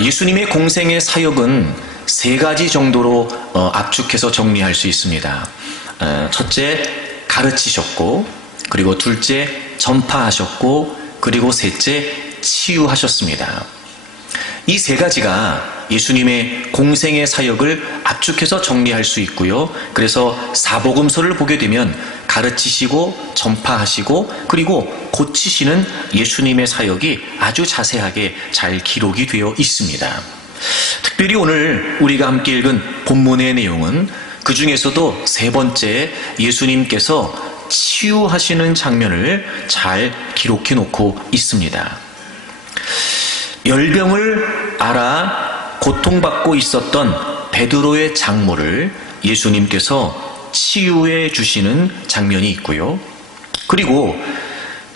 예수님의 공생의 사역은 세 가지 정도로 압축해서 정리할 수 있습니다. 첫째, 가르치셨고, 그리고 둘째, 전파하셨고, 그리고 셋째, 치유하셨습니다. 이 세 가지가 예수님의 공생의 사역을 압축해서 정리할 수 있고요. 그래서 사복음서를 보게 되면 가르치시고 전파하시고 그리고 고치시는 예수님의 사역이 아주 자세하게 잘 기록이 되어 있습니다. 특별히 오늘 우리가 함께 읽은 본문의 내용은 그 중에서도 세 번째, 예수님께서 치유하시는 장면을 잘 기록해 놓고 있습니다. 열병을 앓아 고통받고 있었던 베드로의 장모를 예수님께서 치유해 주시는 장면이 있고요. 그리고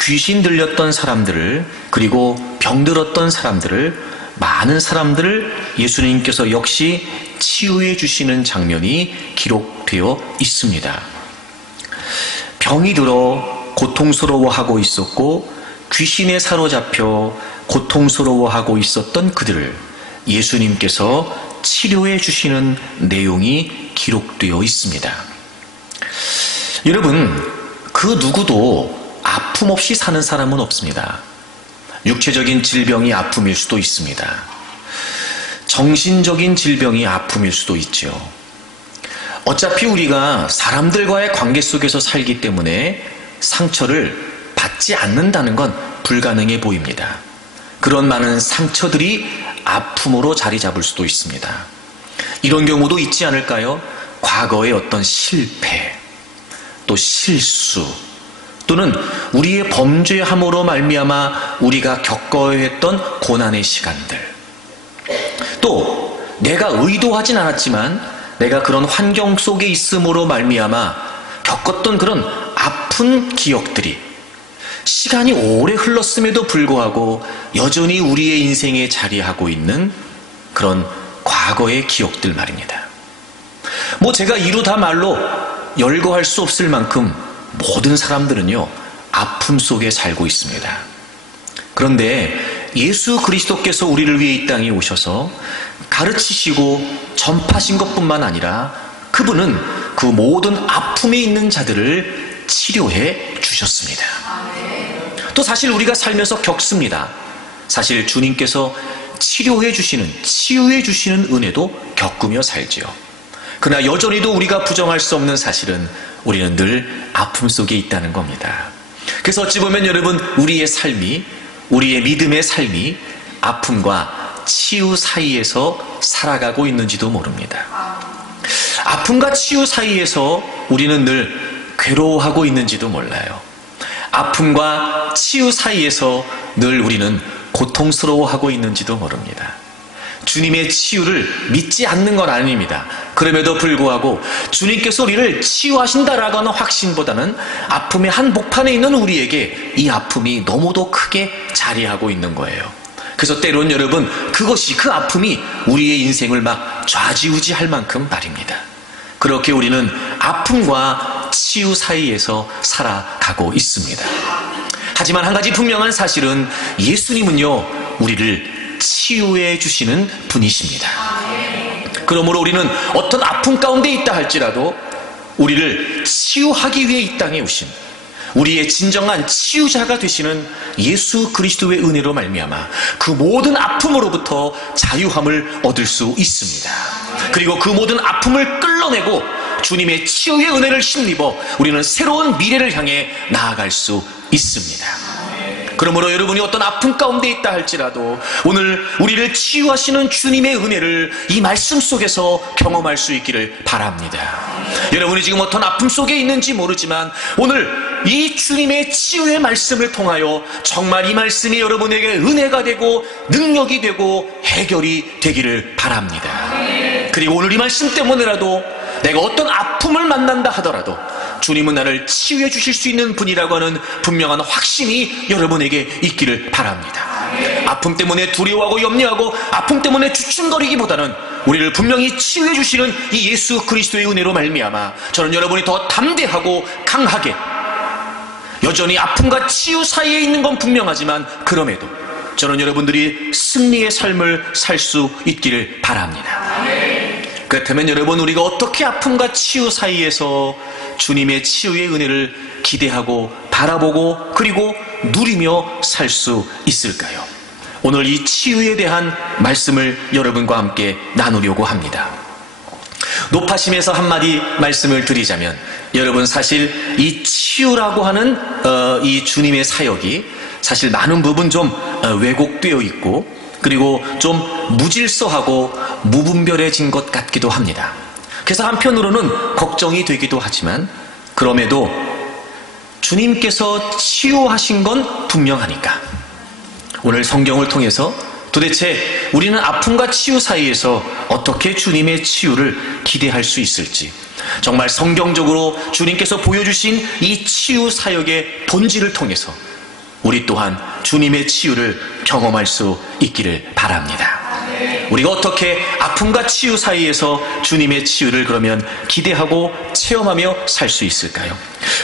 귀신 들렸던 사람들을, 그리고 병들었던 사람들을, 많은 사람들을 예수님께서 역시 치유해 주시는 장면이 기록되어 있습니다. 병이 들어 고통스러워하고 있었고 귀신에 사로잡혀 고통스러워하고 있었던 그들을 예수님께서 치료해 주시는 내용이 기록되어 있습니다. 여러분, 그 누구도 아픔 없이 사는 사람은 없습니다. 육체적인 질병이 아픔일 수도 있습니다. 정신적인 질병이 아픔일 수도 있죠. 어차피 우리가 사람들과의 관계 속에서 살기 때문에 상처를 받지 않는다는 건 불가능해 보입니다. 그런 많은 상처들이 아픔으로 자리 잡을 수도 있습니다. 이런 경우도 있지 않을까요? 과거의 어떤 실패, 또 실수, 또는 우리의 범죄함으로 말미암아 우리가 겪어야 했던 고난의 시간들, 또 내가 의도하진 않았지만 내가 그런 환경 속에 있음으로 말미암아 겪었던 그런 아픈 기억들이 시간이 오래 흘렀음에도 불구하고 여전히 우리의 인생에 자리하고 있는 그런 과거의 기억들 말입니다. 제가 이루다 말로 열거할 수 없을 만큼 모든 사람들은요, 아픔 속에 살고 있습니다. 그런데 예수 그리스도께서 우리를 위해 이 땅에 오셔서 가르치시고 전파하신 것뿐만 아니라 그분은 그 모든 아픔에 있는 자들을 치료해 주셨습니다. 또 사실 우리가 살면서 겪습니다. 사실 주님께서 치료해 주시는, 치유해 주시는 은혜도 겪으며 살지요. 그러나 여전히도 우리가 부정할 수 없는 사실은 우리는 늘 아픔 속에 있다는 겁니다. 그래서 어찌 보면 여러분, 우리의 삶이, 우리의 믿음의 삶이 아픔과 치유 사이에서 살아가고 있는지도 모릅니다. 아픔과 치유 사이에서 우리는 늘 괴로워하고 있는지도 몰라요. 아픔과 치유 사이에서 늘 우리는 고통스러워하고 있는지도 모릅니다. 주님의 치유를 믿지 않는 건 아닙니다. 그럼에도 불구하고 주님께서 우리를 치유하신다라고 하는 확신보다는 아픔의 한복판에 있는 우리에게 이 아픔이 너무도 크게 자리하고 있는 거예요. 그래서 때론 여러분, 그것이, 그 아픔이 우리의 인생을 막 좌지우지할 만큼 말입니다. 그렇게 우리는 아픔과 치유 사이에서 살아가고 있습니다. 하지만 한 가지 분명한 사실은 예수님은요, 우리를 치유해 주시는 분이십니다. 그러므로 우리는 어떤 아픔 가운데 있다 할지라도 우리를 치유하기 위해 이 땅에 오신, 우리의 진정한 치유자가 되시는 예수 그리스도의 은혜로 말미암아 그 모든 아픔으로부터 자유함을 얻을 수 있습니다. 그리고 그 모든 아픔을 끌어내고 주님의 치유의 은혜를 힘입어 우리는 새로운 미래를 향해 나아갈 수 있습니다. 그러므로 여러분이 어떤 아픔 가운데 있다 할지라도 오늘 우리를 치유하시는 주님의 은혜를 이 말씀 속에서 경험할 수 있기를 바랍니다. 여러분이 지금 어떤 아픔 속에 있는지 모르지만 오늘 이 주님의 치유의 말씀을 통하여 정말 이 말씀이 여러분에게 은혜가 되고 능력이 되고 해결이 되기를 바랍니다. 그리고 오늘 이 말씀 때문에라도 내가 어떤 아픔을 만난다 하더라도 주님은 나를 치유해 주실 수 있는 분이라고 하는 분명한 확신이 여러분에게 있기를 바랍니다. 아픔 때문에 두려워하고 염려하고 아픔 때문에 주춤거리기보다는 우리를 분명히 치유해 주시는 이 예수 그리스도의 은혜로 말미암아 저는 여러분이 더 담대하고 강하게, 여전히 아픔과 치유 사이에 있는 건 분명하지만 그럼에도 저는 여러분들이 승리의 삶을 살 수 있기를 바랍니다. 그렇다면 여러분, 우리가 어떻게 아픔과 치유 사이에서 주님의 치유의 은혜를 기대하고 바라보고 그리고 누리며 살 수 있을까요? 오늘 이 치유에 대한 말씀을 여러분과 함께 나누려고 합니다. 높아심에서 한마디 말씀을 드리자면, 여러분, 사실 이 치유라고 하는 이 주님의 사역이 사실 많은 부분 좀 왜곡되어 있고 그리고 좀 무질서하고 무분별해진 것 같기도 합니다. 그래서 한편으로는 걱정이 되기도 하지만, 그럼에도 주님께서 치유하신 건 분명하니까 오늘 성경을 통해서 도대체 우리는 아픔과 치유 사이에서 어떻게 주님의 치유를 기대할 수 있을지, 정말 성경적으로 주님께서 보여주신 이 치유 사역의 본질을 통해서 우리 또한 주님의 치유를 경험할 수 있기를 바랍니다. 우리가 어떻게 아픔과 치유 사이에서 주님의 치유를 그러면 기대하고 체험하며 살 수 있을까요?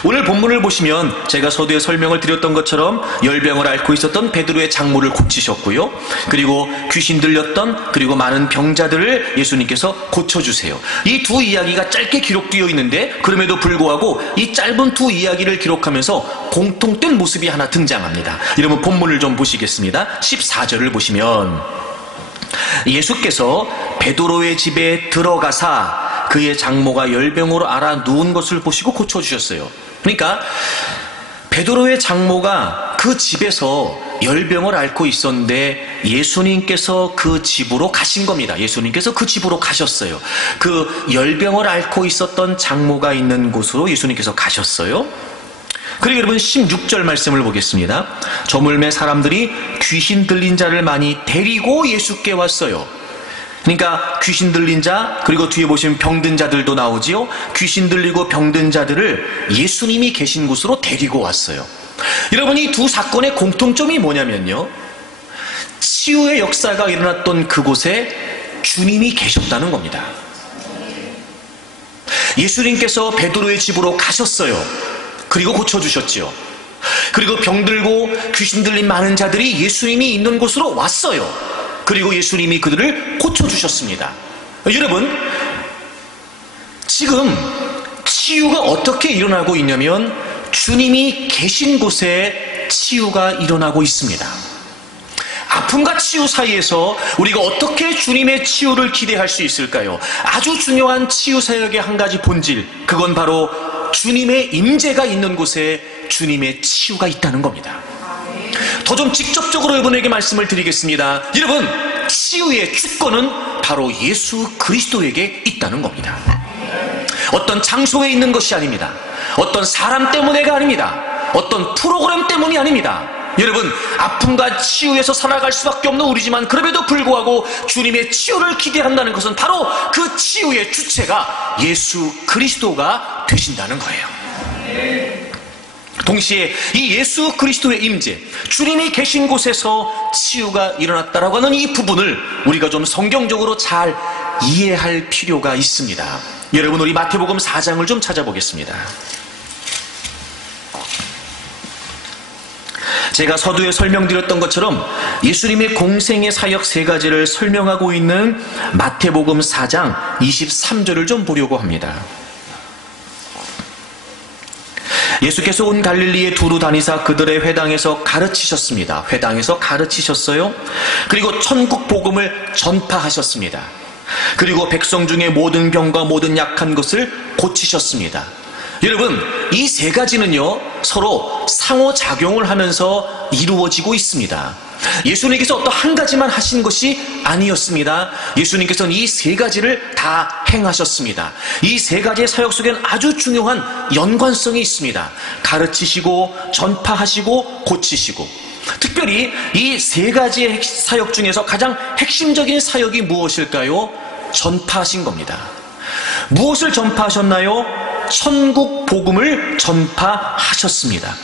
오늘 본문을 보시면 제가 서두에 설명을 드렸던 것처럼 열병을 앓고 있었던 베드로의 장모를 고치셨고요. 그리고 귀신 들렸던 그리고 많은 병자들을 예수님께서 고쳐주세요. 이 두 이야기가 짧게 기록되어 있는데, 그럼에도 불구하고 이 짧은 두 이야기를 기록하면서 공통된 모습이 하나 등장합니다. 여러분, 본문을 좀 보시겠습니다. 14절을 보시면 예수께서 베드로의 집에 들어가사 그의 장모가 열병으로 앓아 누운 것을 보시고 고쳐주셨어요. 그러니까 베드로의 장모가 그 집에서 열병을 앓고 있었는데 예수님께서 그 집으로 가신 겁니다. 예수님께서 그 집으로 가셨어요. 그 열병을 앓고 있었던 장모가 있는 곳으로 예수님께서 가셨어요. 그리고 여러분, 16절 말씀을 보겠습니다. 저물매 사람들이 귀신 들린 자를 많이 데리고 예수께 왔어요. 그러니까 귀신 들린 자, 그리고 뒤에 보시면 병든 자들도 나오지요. 귀신 들리고 병든 자들을 예수님이 계신 곳으로 데리고 왔어요. 여러분, 이 두 사건의 공통점이 뭐냐면요, 치유의 역사가 일어났던 그곳에 주님이 계셨다는 겁니다. 예수님께서 베드로의 집으로 가셨어요. 그리고 고쳐주셨지요. 그리고 병들고 귀신 들린 많은 자들이 예수님이 있는 곳으로 왔어요. 그리고 예수님이 그들을 고쳐주셨습니다. 여러분, 지금 치유가 어떻게 일어나고 있냐면 주님이 계신 곳에 치유가 일어나고 있습니다. 아픔과 치유 사이에서 우리가 어떻게 주님의 치유를 기대할 수 있을까요? 아주 중요한 치유 사역의 한 가지 본질, 그건 바로 주님의 임재가 있는 곳에 주님의 치유가 있다는 겁니다. 더 좀 직접적으로 여러분에게 말씀을 드리겠습니다. 여러분, 치유의 주권은 바로 예수 그리스도에게 있다는 겁니다. 어떤 장소에 있는 것이 아닙니다. 어떤 사람 때문에가 아닙니다. 어떤 프로그램 때문이 아닙니다. 여러분, 아픔과 치유에서 살아갈 수밖에 없는 우리지만 그럼에도 불구하고 주님의 치유를 기대한다는 것은 바로 그 치유의 주체가 예수 그리스도가 되신다는 거예요. 동시에 이 예수 그리스도의 임재, 주님이 계신 곳에서 치유가 일어났다라고 하는 이 부분을 우리가 좀 성경적으로 잘 이해할 필요가 있습니다. 여러분, 우리 마태복음 4장을 좀 찾아보겠습니다. 제가 서두에 설명드렸던 것처럼 예수님의 공생의 사역 세 가지를 설명하고 있는 마태복음 4장 23절을 좀 보려고 합니다. 예수께서 온 갈릴리에 두루 다니사 그들의 회당에서 가르치셨습니다. 회당에서 가르치셨어요. 그리고 천국 복음을 전파하셨습니다. 그리고 백성 중에 모든 병과 모든 약한 것을 고치셨습니다. 여러분, 이 세 가지는요 서로 상호작용을 하면서 이루어지고 있습니다. 예수님께서 어떤 한 가지만 하신 것이 아니었습니다. 예수님께서는 이 세 가지를 다 행하셨습니다. 이 세 가지의 사역 속에는 아주 중요한 연관성이 있습니다. 가르치시고 전파하시고 고치시고, 특별히 이 세 가지의 사역 중에서 가장 핵심적인 사역이 무엇일까요? 전파하신 겁니다. 무엇을 전파하셨나요? 천국 복음을 전파하셨습니다.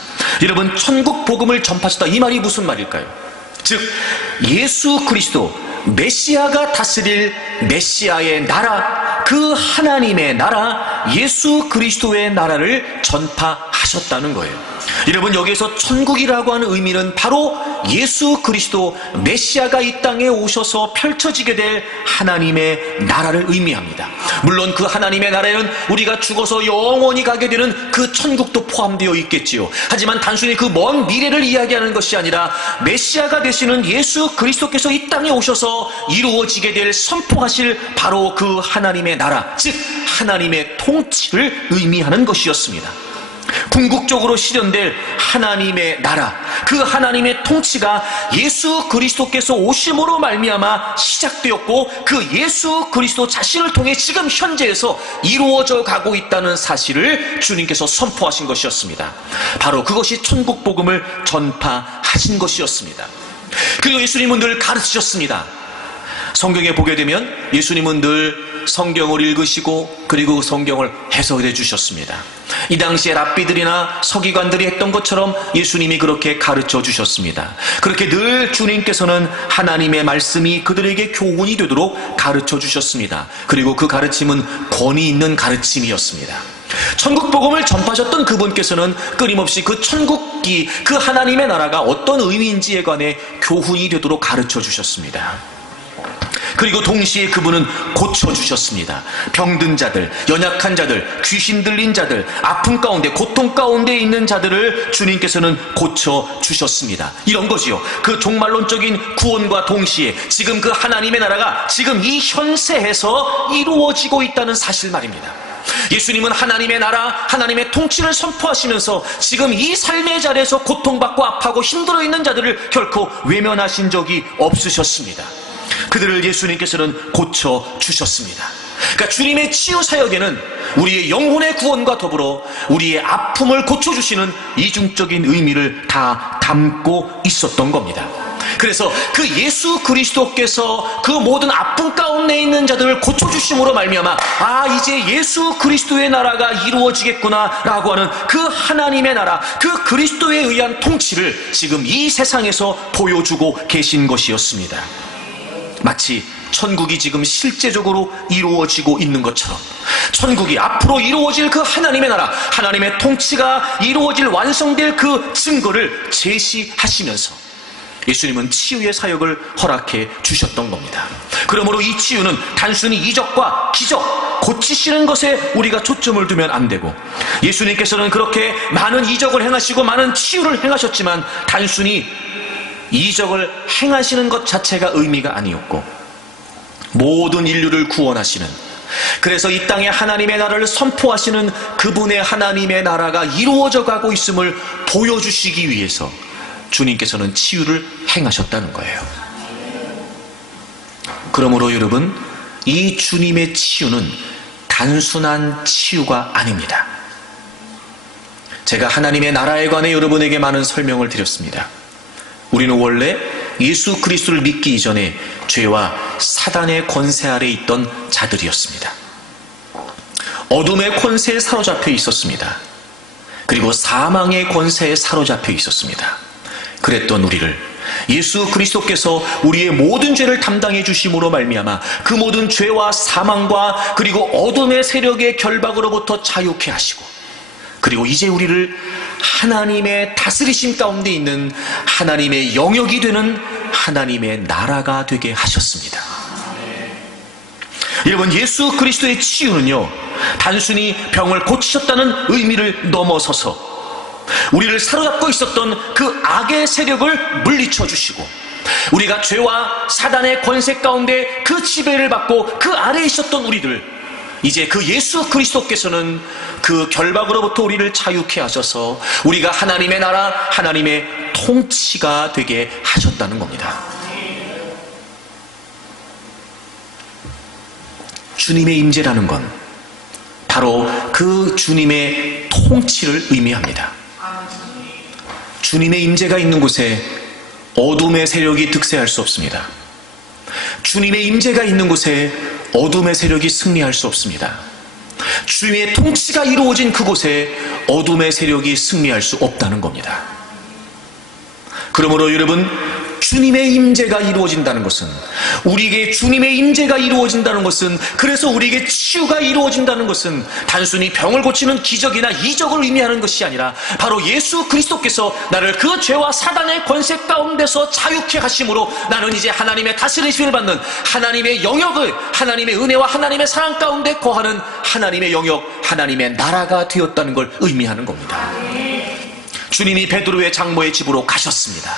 여러분, 천국 복음을 전파하셨다, 이 말이 무슨 말일까요? 즉, 예수 그리스도 메시아가 다스릴 메시아의 나라, 그 하나님의 나라, 예수 그리스도의 나라를 전파하셨다는 거예요. 여러분, 여기에서 천국이라고 하는 의미는 바로 예수 그리스도 메시아가 이 땅에 오셔서 펼쳐지게 될 하나님의 나라를 의미합니다. 물론 그 하나님의 나라에는 우리가 죽어서 영원히 가게 되는 그 천국도 포함되어 있겠지요. 하지만 단순히 그 먼 미래를 이야기하는 것이 아니라 메시아가 되시는 예수 그리스도께서 이 땅에 오셔서 이루어지게 될 선포하실 바로 그 하나님의 나라, 즉 하나님의 통치를 의미하는 것이었습니다. 궁극적으로 실현될 하나님의 나라, 그 하나님의 통치가 예수 그리스도께서 오심으로 말미암아 시작되었고 그 예수 그리스도 자신을 통해 지금 현재에서 이루어져 가고 있다는 사실을 주님께서 선포하신 것이었습니다. 바로 그것이 천국 복음을 전파하신 것이었습니다. 그리고 예수님은 늘 가르치셨습니다. 성경에 보게 되면 예수님은 늘 성경을 읽으시고 그리고 성경을 해석해 주셨습니다. 이 당시에 랍비들이나 서기관들이 했던 것처럼 예수님이 그렇게 가르쳐 주셨습니다. 그렇게 늘 주님께서는 하나님의 말씀이 그들에게 교훈이 되도록 가르쳐 주셨습니다. 그리고 그 가르침은 권위 있는 가르침이었습니다. 천국 복음을 전파하셨던 그분께서는 끊임없이 그 천국이, 그 하나님의 나라가 어떤 의미인지에 관해 교훈이 되도록 가르쳐 주셨습니다. 그리고 동시에 그분은 고쳐주셨습니다. 병든 자들, 연약한 자들, 귀신 들린 자들, 아픔 가운데, 고통 가운데 있는 자들을 주님께서는 고쳐주셨습니다. 이런 거지요. 그 종말론적인 구원과 동시에 지금 그 하나님의 나라가 지금 이 현세에서 이루어지고 있다는 사실 말입니다. 예수님은 하나님의 나라, 하나님의 통치를 선포하시면서 지금 이 삶의 자리에서 고통받고 아파하고 힘들어 있는 자들을 결코 외면하신 적이 없으셨습니다. 그들을 예수님께서는 고쳐주셨습니다. 그러니까 주님의 치유 사역에는 우리의 영혼의 구원과 더불어 우리의 아픔을 고쳐주시는 이중적인 의미를 다 담고 있었던 겁니다. 그래서 그 예수 그리스도께서 그 모든 아픔 가운데 있는 자들을 고쳐주심으로 말미암아 이제 예수 그리스도의 나라가 이루어지겠구나 라고 하는 그 하나님의 나라, 그 그리스도에 의한 통치를 지금 이 세상에서 보여주고 계신 것이었습니다. 마치 천국이 지금 실제적으로 이루어지고 있는 것처럼 천국이 앞으로 이루어질 그 하나님의 나라, 하나님의 통치가 이루어질 완성될 그 증거를 제시하시면서 예수님은 치유의 사역을 허락해 주셨던 겁니다. 그러므로 이 치유는 단순히 이적과 기적, 고치시는 것에 우리가 초점을 두면 안 되고, 예수님께서는 그렇게 많은 이적을 행하시고 많은 치유를 행하셨지만 단순히 이적을 행하시는 것 자체가 의미가 아니었고, 모든 인류를 구원하시는, 그래서 이 땅에 하나님의 나라를 선포하시는 그분의 하나님의 나라가 이루어져 가고 있음을 보여주시기 위해서 주님께서는 치유를 행하셨다는 거예요. 그러므로 여러분, 이 주님의 치유는 단순한 치유가 아닙니다. 제가 하나님의 나라에 관해 여러분에게 많은 설명을 드렸습니다. 우리는 원래 예수 그리스도를 믿기 이전에 죄와 사단의 권세 아래 있던 자들이었습니다. 어둠의 권세에 사로잡혀 있었습니다. 그리고 사망의 권세에 사로잡혀 있었습니다. 그랬던 우리를 예수 그리스도께서 우리의 모든 죄를 담당해 주심으로 말미암아 그 모든 죄와 사망과 그리고 어둠의 세력의 결박으로부터 자유케 하시고, 그리고 이제 우리를 하나님의 다스리심 가운데 있는 하나님의 영역이 되는 하나님의 나라가 되게 하셨습니다. 여러분, 예수 그리스도의 치유는요, 단순히 병을 고치셨다는 의미를 넘어서서 우리를 사로잡고 있었던 그 악의 세력을 물리쳐 주시고, 우리가 죄와 사단의 권세 가운데 그 지배를 받고 그 아래에 있었던 우리들, 이제 그 예수 그리스도께서는 그 결박으로부터 우리를 자유케 하셔서 우리가 하나님의 나라, 하나님의 통치가 되게 하셨다는 겁니다. 주님의 임재라는 건 바로 그 주님의 통치를 의미합니다. 주님의 임재가 있는 곳에 어둠의 세력이 득세할 수 없습니다. 주님의 임재가 있는 곳에 어둠의 세력이 승리할 수 없습니다. 주님의 통치가 이루어진 그곳에 어둠의 세력이 승리할 수 없다는 겁니다. 그러므로 여러분, 주님의 임재가 이루어진다는 것은, 우리에게 주님의 임재가 이루어진다는 것은, 그래서 우리에게 치유가 이루어진다는 것은 단순히 병을 고치는 기적이나 이적을 의미하는 것이 아니라 바로 예수 그리스도께서 나를 그 죄와 사단의 권세 가운데서 자유케 하심으로 나는 이제 하나님의 다스리심을 받는 하나님의 영역을, 하나님의 은혜와 하나님의 사랑 가운데 거하는 하나님의 영역, 하나님의 나라가 되었다는 걸 의미하는 겁니다. 주님이 베드로의 장모의 집으로 가셨습니다.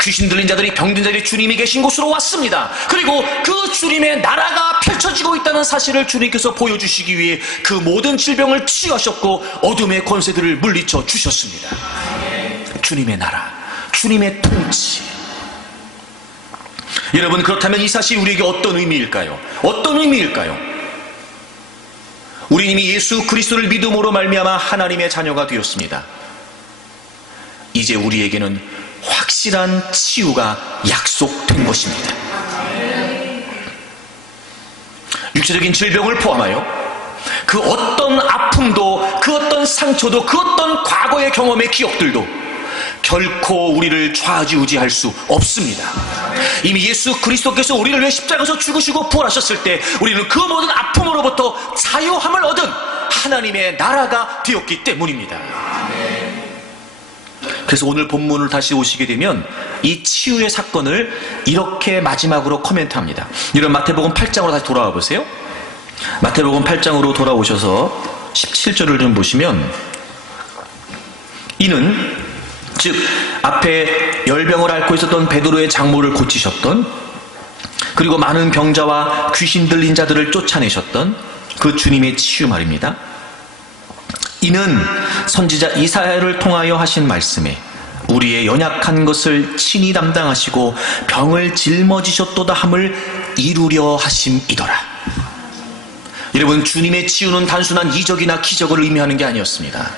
귀신 들린 자들이, 병든 자들이 주님이 계신 곳으로 왔습니다. 그리고 그 주님의 나라가 펼쳐지고 있다는 사실을 주님께서 보여주시기 위해 그 모든 질병을 치유하셨고 어둠의 권세들을 물리쳐 주셨습니다. 주님의 나라, 주님의 통치. 여러분, 그렇다면 이 사실이 우리에게 어떤 의미일까요? 어떤 의미일까요? 우리 이미 예수 그리스도를 믿음으로 말미암아 하나님의 자녀가 되었습니다. 이제 우리에게는 확실한 치유가 약속된 것입니다. 육체적인 질병을 포함하여 그 어떤 아픔도, 그 어떤 상처도, 그 어떤 과거의 경험의 기억들도 결코 우리를 좌지우지할 수 없습니다. 이미 예수 그리스도께서 우리를 위해 십자가에서 죽으시고 부활하셨을 때 우리는 그 모든 아픔으로부터 자유함을 얻은 하나님의 나라가 되었기 때문입니다. 그래서 오늘 본문을 다시 오시게 되면 이 치유의 사건을 이렇게 마지막으로 코멘트합니다. 이런 마태복음 8장으로 다시 돌아와 보세요. 마태복음 8장으로 돌아오셔서 17절을 좀 보시면, 이는 즉 앞에 열병을 앓고 있었던 베드로의 장모를 고치셨던, 그리고 많은 병자와 귀신 들린 자들을 쫓아내셨던 그 주님의 치유 말입니다. 이는 선지자 이사야를 통하여 하신 말씀에 우리의 연약한 것을 친히 담당하시고 병을 짊어지셨도다 함을 이루려 하심이더라. 여러분, 주님의 치유는 단순한 이적이나 기적을 의미하는 게 아니었습니다.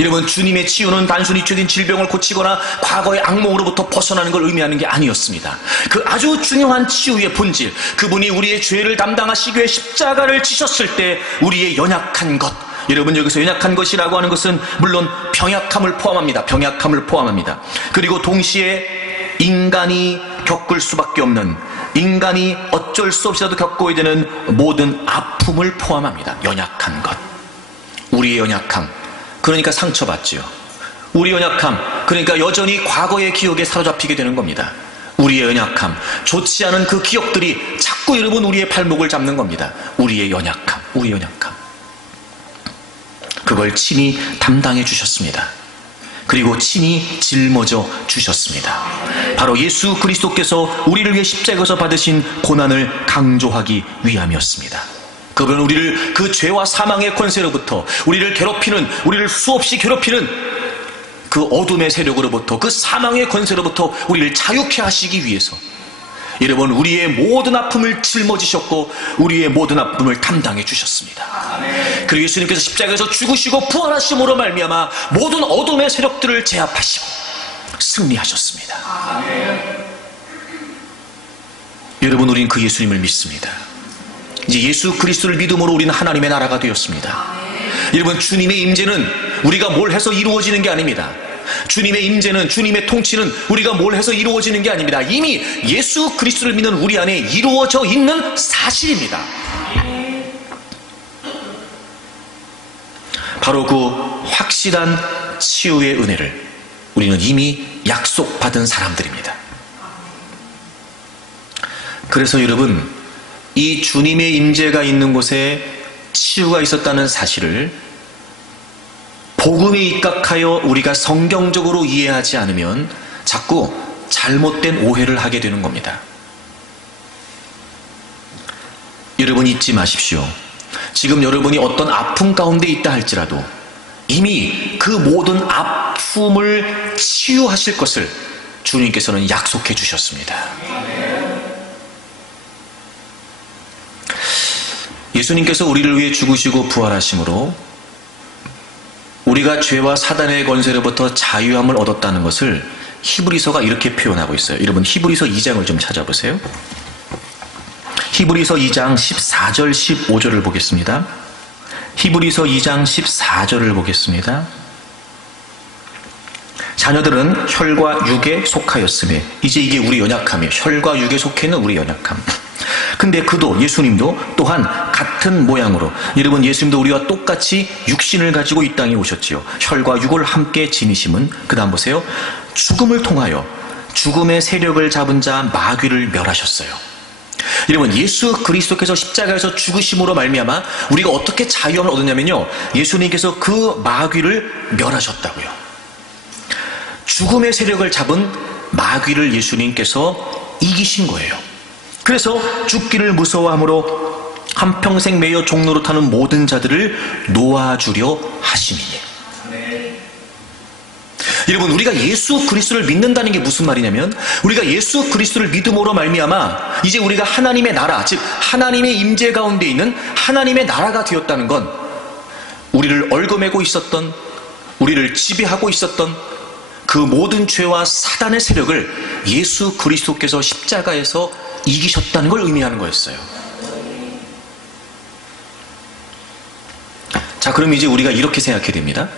여러분, 주님의 치유는 단순히 죄된 질병을 고치거나 과거의 악몽으로부터 벗어나는 걸 의미하는 게 아니었습니다. 그 아주 중요한 치유의 본질, 그분이 우리의 죄를 담당하시기 위해 십자가를 지셨을 때 우리의 연약한 것, 여러분, 여기서 연약한 것이라고 하는 것은 물론 병약함을 포함합니다. 병약함을 포함합니다. 그리고 동시에 인간이 겪을 수밖에 없는, 인간이 어쩔 수 없이라도 겪어야 되는 모든 아픔을 포함합니다. 연약한 것, 우리의 연약함, 그러니까 상처받지요. 우리의 연약함, 그러니까 여전히 과거의 기억에 사로잡히게 되는 겁니다. 우리의 연약함, 좋지 않은 그 기억들이 자꾸 여러분 우리의 발목을 잡는 겁니다. 우리의 연약함, 우리의 연약함. 그걸 친히 담당해 주셨습니다. 그리고 친히 짊어져 주셨습니다. 바로 예수 그리스도께서 우리를 위해 십자가에서 받으신 고난을 강조하기 위함이었습니다. 그분은 우리를 그 죄와 사망의 권세로부터, 우리를 괴롭히는, 우리를 수없이 괴롭히는 그 어둠의 세력으로부터, 그 사망의 권세로부터 우리를 자유케 하시기 위해서 여러분, 우리의 모든 아픔을 짊어지셨고 우리의 모든 아픔을 담당해 주셨습니다. 그리고 예수님께서 십자가에서 죽으시고 부활하심으로 말미암아 모든 어둠의 세력들을 제압하시고 승리하셨습니다. 여러분, 우리는 그 예수님을 믿습니다. 이제 예수 그리스도를 믿음으로 우리는 하나님의 나라가 되었습니다. 여러분, 주님의 임재는 우리가 뭘 해서 이루어지는 게 아닙니다. 주님의 임재는, 주님의 통치는 우리가 뭘 해서 이루어지는 게 아닙니다. 이미 예수 그리스도를 믿는 우리 안에 이루어져 있는 사실입니다. 바로 그 확실한 치유의 은혜를 우리는 이미 약속받은 사람들입니다. 그래서 여러분, 이 주님의 임재가 있는 곳에 치유가 있었다는 사실을 복음에 입각하여 우리가 성경적으로 이해하지 않으면 자꾸 잘못된 오해를 하게 되는 겁니다. 여러분, 잊지 마십시오. 지금 여러분이 어떤 아픔 가운데 있다 할지라도 이미 그 모든 아픔을 치유하실 것을 주님께서는 약속해 주셨습니다. 예수님께서 우리를 위해 죽으시고 부활하심으로 우리가 죄와 사단의 권세로부터 자유함을 얻었다는 것을 히브리서가 이렇게 표현하고 있어요. 여러분, 히브리서 2장을 좀 찾아보세요. 히브리서 2장 14절 15절을 보겠습니다. 히브리서 2장 14절을 보겠습니다. 자녀들은 혈과 육에 속하였음에, 이제 이게 우리 연약함이에요. 혈과 육에 속해 있는 우리 연약함. 근데 그도, 예수님도 또한 같은 모양으로, 여러분, 예수님도 우리와 똑같이 육신을 가지고 이 땅에 오셨지요. 혈과 육을 함께 지니심은, 그 다음 보세요, 죽음을 통하여 죽음의 세력을 잡은 자 마귀를 멸하셨어요. 여러분, 예수 그리스도께서 십자가에서 죽으심으로 말미암아 우리가 어떻게 자유함을 얻었냐면요, 예수님께서 그 마귀를 멸하셨다고요. 죽음의 세력을 잡은 마귀를 예수님께서 이기신 거예요. 그래서 죽기를 무서워함으로 한평생 매여 종로로 타는 모든 자들을 놓아주려 하시니니. 여러분, 우리가 예수 그리스도를 믿는다는 게 무슨 말이냐면, 우리가 예수 그리스도를 믿음으로 말미암아 이제 우리가 하나님의 나라, 즉 하나님의 임재 가운데 있는 하나님의 나라가 되었다는 건, 우리를 얽어매고 있었던, 우리를 지배하고 있었던 그 모든 죄와 사단의 세력을 예수 그리스도께서 십자가에서 이기셨다는 걸 의미하는 거였어요. 자, 그럼 이제 우리가 이렇게 생각해야 됩니다.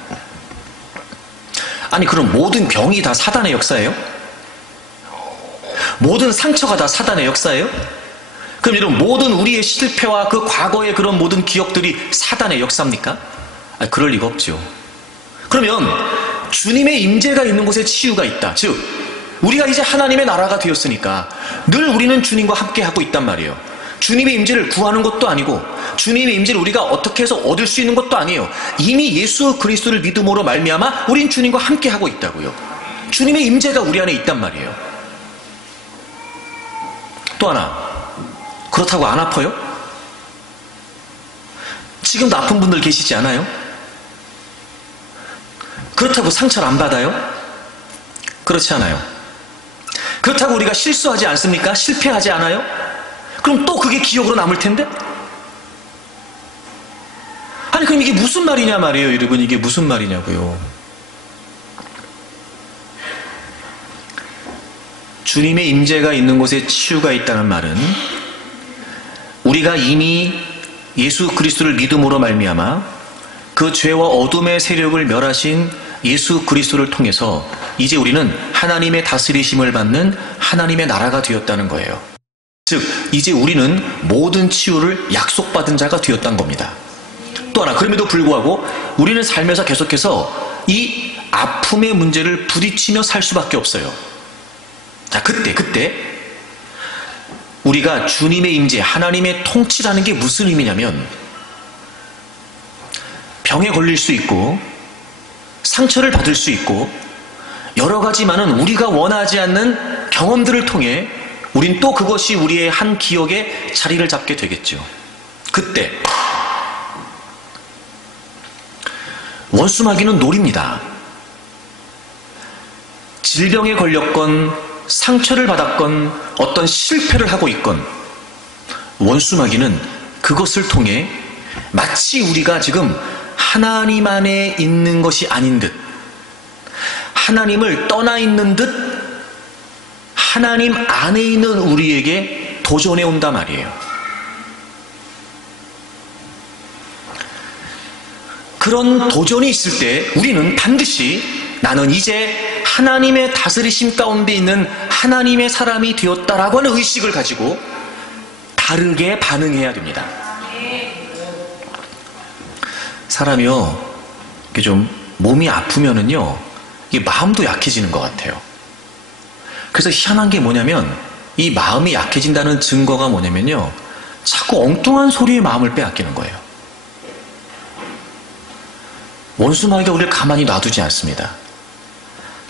아니, 그럼 모든 병이 다 사단의 역사예요? 모든 상처가 다 사단의 역사예요? 그럼 여러분, 모든 우리의 실패와 그 과거의 그런 모든 기억들이 사단의 역사입니까? 아니, 그럴 리가 없죠. 그러면 주님의 임재가 있는 곳에 치유가 있다. 즉, 우리가 이제 하나님의 나라가 되었으니까 늘 우리는 주님과 함께 하고 있단 말이에요. 주님의 임재를 구하는 것도 아니고, 주님의 임재를 우리가 어떻게 해서 얻을 수 있는 것도 아니에요. 이미 예수 그리스도를 믿음으로 말미암아 우린 주님과 함께 하고 있다고요. 주님의 임재가 우리 안에 있단 말이에요. 또 하나, 그렇다고 안 아파요? 지금도 아픈 분들 계시지 않아요? 그렇다고 상처를 안 받아요? 그렇지 않아요. 그렇다고 우리가 실수하지 않습니까? 실패하지 않아요? 그럼 또 그게 기억으로 남을 텐데? 아니, 그럼 이게 무슨 말이냐 말이에요, 여러분. 이게 무슨 말이냐고요. 주님의 임재가 있는 곳에 치유가 있다는 말은, 우리가 이미 예수 그리스도를 믿음으로 말미암아 그 죄와 어둠의 세력을 멸하신 예수 그리스도를 통해서 이제 우리는 하나님의 다스리심을 받는 하나님의 나라가 되었다는 거예요. 즉, 이제 우리는 모든 치유를 약속받은 자가 되었다는 겁니다. 또 하나, 그럼에도 불구하고 우리는 삶에서 계속해서 이 아픔의 문제를 부딪히며 살 수밖에 없어요. 자, 그때 우리가 주님의 임재, 하나님의 통치라는 게 무슨 의미냐면, 병에 걸릴 수 있고 상처를 받을 수 있고 여러 가지 많은 우리가 원하지 않는 경험들을 통해 우린 또 그것이 우리의 한 기억에 자리를 잡게 되겠죠. 그때 원수마귀는 노립니다. 질병에 걸렸건 상처를 받았건 어떤 실패를 하고 있건, 원수마귀는 그것을 통해 마치 우리가 지금 하나님 안에 있는 것이 아닌 듯, 하나님을 떠나 있는 듯 하나님 안에 있는 우리에게 도전해 온단 말이에요. 그런 도전이 있을 때 우리는 반드시 나는 이제 하나님의 다스리심 가운데 있는 하나님의 사람이 되었다라고 하는 의식을 가지고 다르게 반응해야 됩니다. 사람이요, 이게 좀 몸이 아프면은요, 이게 마음도 약해지는 것 같아요. 그래서 희한한 게 뭐냐면, 이 마음이 약해진다는 증거가 뭐냐면요, 자꾸 엉뚱한 소리에 마음을 빼앗기는 거예요. 원수마귀가 우리를 가만히 놔두지 않습니다.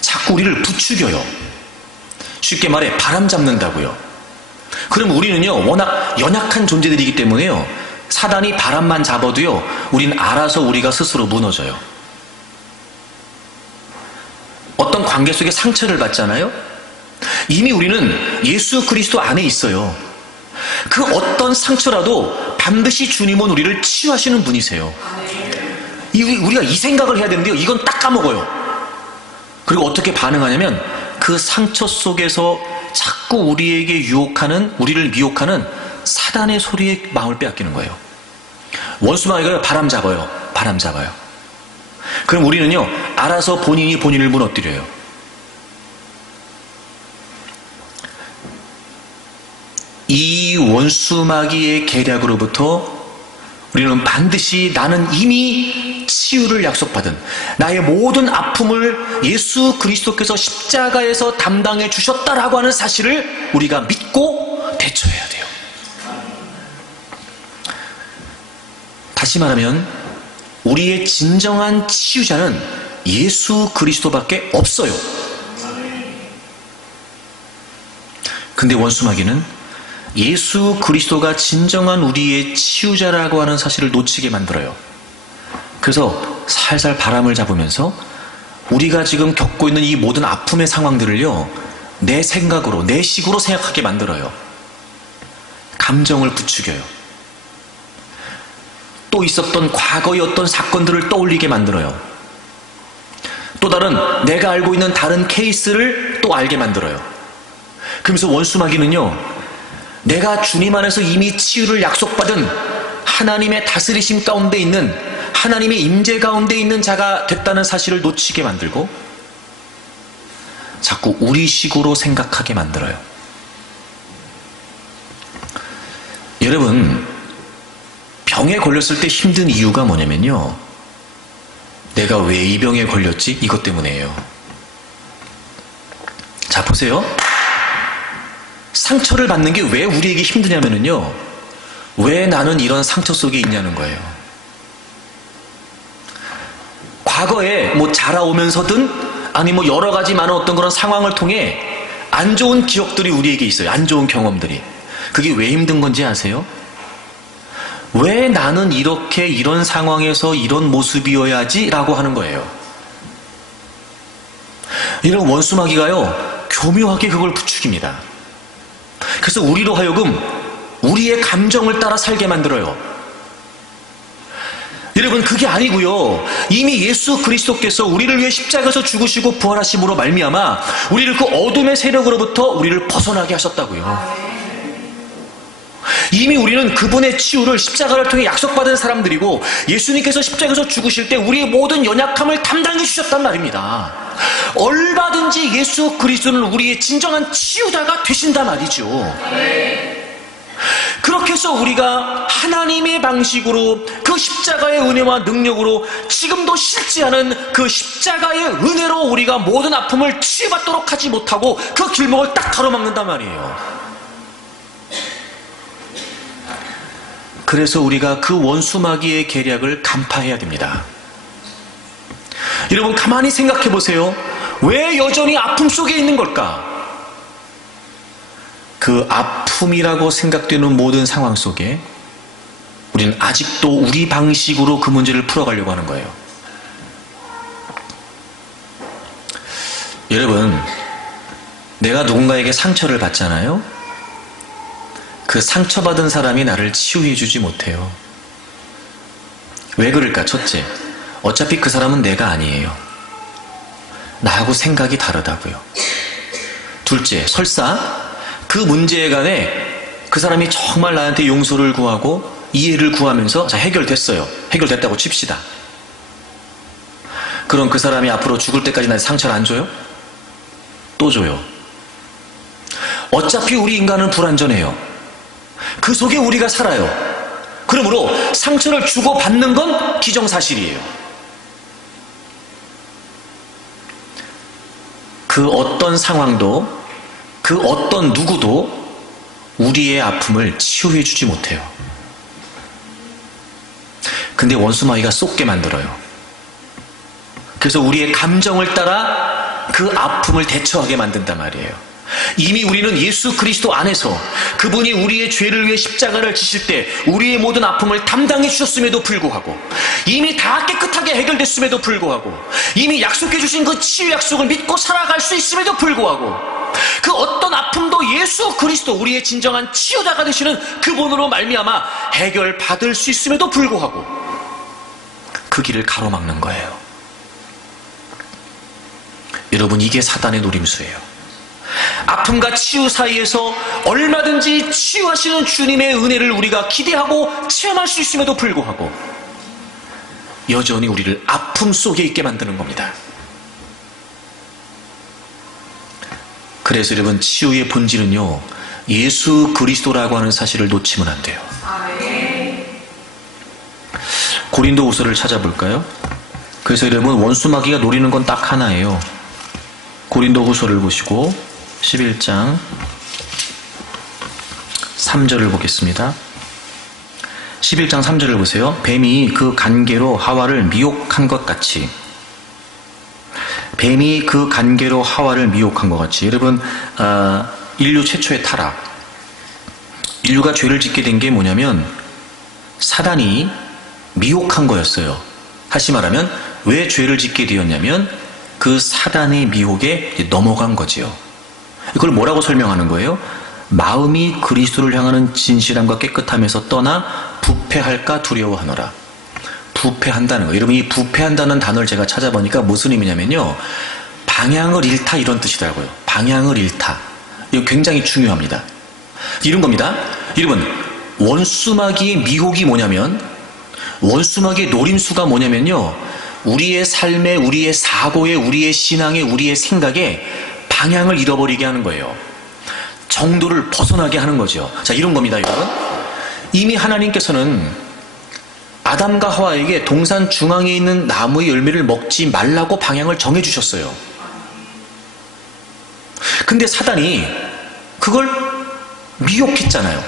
자꾸 우리를 부추겨요. 쉽게 말해 바람 잡는다고요. 그럼 우리는요, 워낙 연약한 존재들이기 때문에요, 사단이 바람만 잡아도요, 우린 알아서 우리가 스스로 무너져요. 어떤 관계 속에 상처를 받잖아요. 이미 우리는 예수 그리스도 안에 있어요. 그 어떤 상처라도 반드시 주님은 우리를 치유하시는 분이세요. 우리가 이 생각을 해야 되는데요, 이건 딱 까먹어요. 그리고 어떻게 반응하냐면, 그 상처 속에서 자꾸 우리에게 유혹하는, 우리를 미혹하는 사단의 소리에 마음을 빼앗기는 거예요. 원수마귀가 바람 잡아요. 바람 잡아요. 그럼 우리는요, 알아서 본인이 본인을 무너뜨려요. 원수 마귀의 계략으로부터 우리는 반드시 나는 이미 치유를 약속받은 나의 모든 아픔을 예수 그리스도께서 십자가에서 담당해 주셨다라고 하는 사실을 우리가 믿고 대처해야 돼요. 다시 말하면 우리의 진정한 치유자는 예수 그리스도밖에 없어요. 근데 원수 마귀는 예수 그리스도가 진정한 우리의 치유자라고 하는 사실을 놓치게 만들어요. 그래서 살살 바람을 잡으면서 우리가 지금 겪고 있는 이 모든 아픔의 상황들을요, 내 생각으로, 내 식으로 생각하게 만들어요. 감정을 부추겨요. 또 있었던 과거의 어떤 사건들을 떠올리게 만들어요. 또 다른 내가 알고 있는 다른 케이스를 또 알게 만들어요. 그러면서 원수 마귀는요, 내가 주님 안에서 이미 치유를 약속받은 하나님의 다스리심 가운데 있는 하나님의 임재 가운데 있는 자가 됐다는 사실을 놓치게 만들고 자꾸 우리식으로 생각하게 만들어요. 여러분, 병에 걸렸을 때 힘든 이유가 뭐냐면요, 내가 왜 이 병에 걸렸지? 이것 때문이에요. 자, 보세요. 상처를 받는 게 왜 우리에게 힘드냐면요, 왜 나는 이런 상처 속에 있냐는 거예요. 과거에 뭐 자라오면서든 아니 뭐 여러 가지 많은 어떤 그런 상황을 통해 안 좋은 기억들이 우리에게 있어요. 안 좋은 경험들이. 그게 왜 힘든 건지 아세요? 왜 나는 이렇게 이런 상황에서 이런 모습이어야지? 라고 하는 거예요. 이런 원수 마귀가요, 교묘하게 그걸 부추깁니다. 그래서 우리로 하여금 우리의 감정을 따라 살게 만들어요. 여러분, 그게 아니고요, 이미 예수 그리스도께서 우리를 위해 십자가에서 죽으시고 부활하심으로 말미암아 우리를 그 어둠의 세력으로부터 우리를 벗어나게 하셨다고요. 이미 우리는 그분의 치유를 십자가를 통해 약속받은 사람들이고 예수님께서 십자가에서 죽으실 때 우리의 모든 연약함을 담당해 주셨단 말입니다. 얼마든지 예수 그리스도는 우리의 진정한 치유자가 되신단 말이죠. 그렇게 해서 우리가 하나님의 방식으로 그 십자가의 은혜와 능력으로 지금도 싫지 않은 그 십자가의 은혜로 우리가 모든 아픔을 치유받도록 하지 못하고 그 길목을 딱 가로막는단 말이에요. 그래서 우리가 그 원수 마귀의 계략을 간파해야 됩니다. 여러분, 가만히 생각해 보세요. 왜 여전히 아픔 속에 있는 걸까? 그 아픔이라고 생각되는 모든 상황 속에 우리는 아직도 우리 방식으로 그 문제를 풀어가려고 하는 거예요. 여러분, 내가 누군가에게 상처를 받잖아요. 그 상처받은 사람이 나를 치유해주지 못해요. 왜 그럴까? 첫째, 어차피 그 사람은 내가 아니에요. 나하고 생각이 다르다고요. 둘째, 설사 그 문제에 관해 그 사람이 정말 나한테 용서를 구하고 이해를 구하면서 자, 해결됐어요. 해결됐다고 칩시다. 그럼 그 사람이 앞으로 죽을 때까지 나한테 상처를 안 줘요? 또 줘요. 어차피 우리 인간은 불완전해요. 그 속에 우리가 살아요. 그러므로 상처를 주고받는 건 기정사실이에요. 그 어떤 상황도 그 어떤 누구도 우리의 아픔을 치유해 주지 못해요. 근데 원수 마귀가 쏟게 만들어요. 그래서 우리의 감정을 따라 그 아픔을 대처하게 만든단 말이에요. 이미 우리는 예수 그리스도 안에서 그분이 우리의 죄를 위해 십자가를 지실 때 우리의 모든 아픔을 담당해 주셨음에도 불구하고, 이미 다 깨끗하게 해결됐음에도 불구하고, 이미 약속해 주신 그 치유 약속을 믿고 살아갈 수 있음에도 불구하고, 그 어떤 아픔도 예수 그리스도 우리의 진정한 치유자가 되시는 그분으로 말미암아 해결받을 수 있음에도 불구하고 그 길을 가로막는 거예요. 여러분, 이게 사단의 노림수예요. 아픔과 치유 사이에서 얼마든지 치유하시는 주님의 은혜를 우리가 기대하고 체험할 수 있음에도 불구하고 여전히 우리를 아픔 속에 있게 만드는 겁니다. 그래서 여러분, 치유의 본질은요, 예수 그리스도라고 하는 사실을 놓치면 안 돼요. 고린도후서를 찾아볼까요? 그래서 여러분 원수마귀가 노리는 건 딱 하나예요. 고린도후서를 보시고 11장 3절을 보겠습니다. 11장 3절을 보세요. 뱀이 그 간계로 하와를 미혹한 것 같이, 뱀이 그 간계로 하와를 미혹한 것 같이. 여러분, 인류 최초의 타락, 인류가 죄를 짓게 된 게 뭐냐면 사단이 미혹한 거였어요. 다시 말하면 왜 죄를 짓게 되었냐면 그 사단의 미혹에 넘어간 거지요. 이걸 뭐라고 설명하는 거예요? 마음이 그리스도를 향하는 진실함과 깨끗함에서 떠나 부패할까 두려워하노라. 부패한다는 거예요. 여러분, 이 부패한다는 단어를 제가 찾아보니까 무슨 의미냐면요, 방향을 잃다, 이런 뜻이더라고요. 방향을 잃다. 이거 굉장히 중요합니다. 이런 겁니다. 여러분, 원수마귀의 미혹이 뭐냐면, 원수마귀의 노림수가 뭐냐면요, 우리의 삶에, 우리의 사고에, 우리의 신앙에, 우리의 생각에 방향을 잃어버리게 하는 거예요. 정도를 벗어나게 하는 거죠. 자, 이런 겁니다, 여러분. 이미 하나님께서는 아담과 하와에게 동산 중앙에 있는 나무의 열매를 먹지 말라고 방향을 정해주셨어요. 근데 사단이 그걸 미혹했잖아요.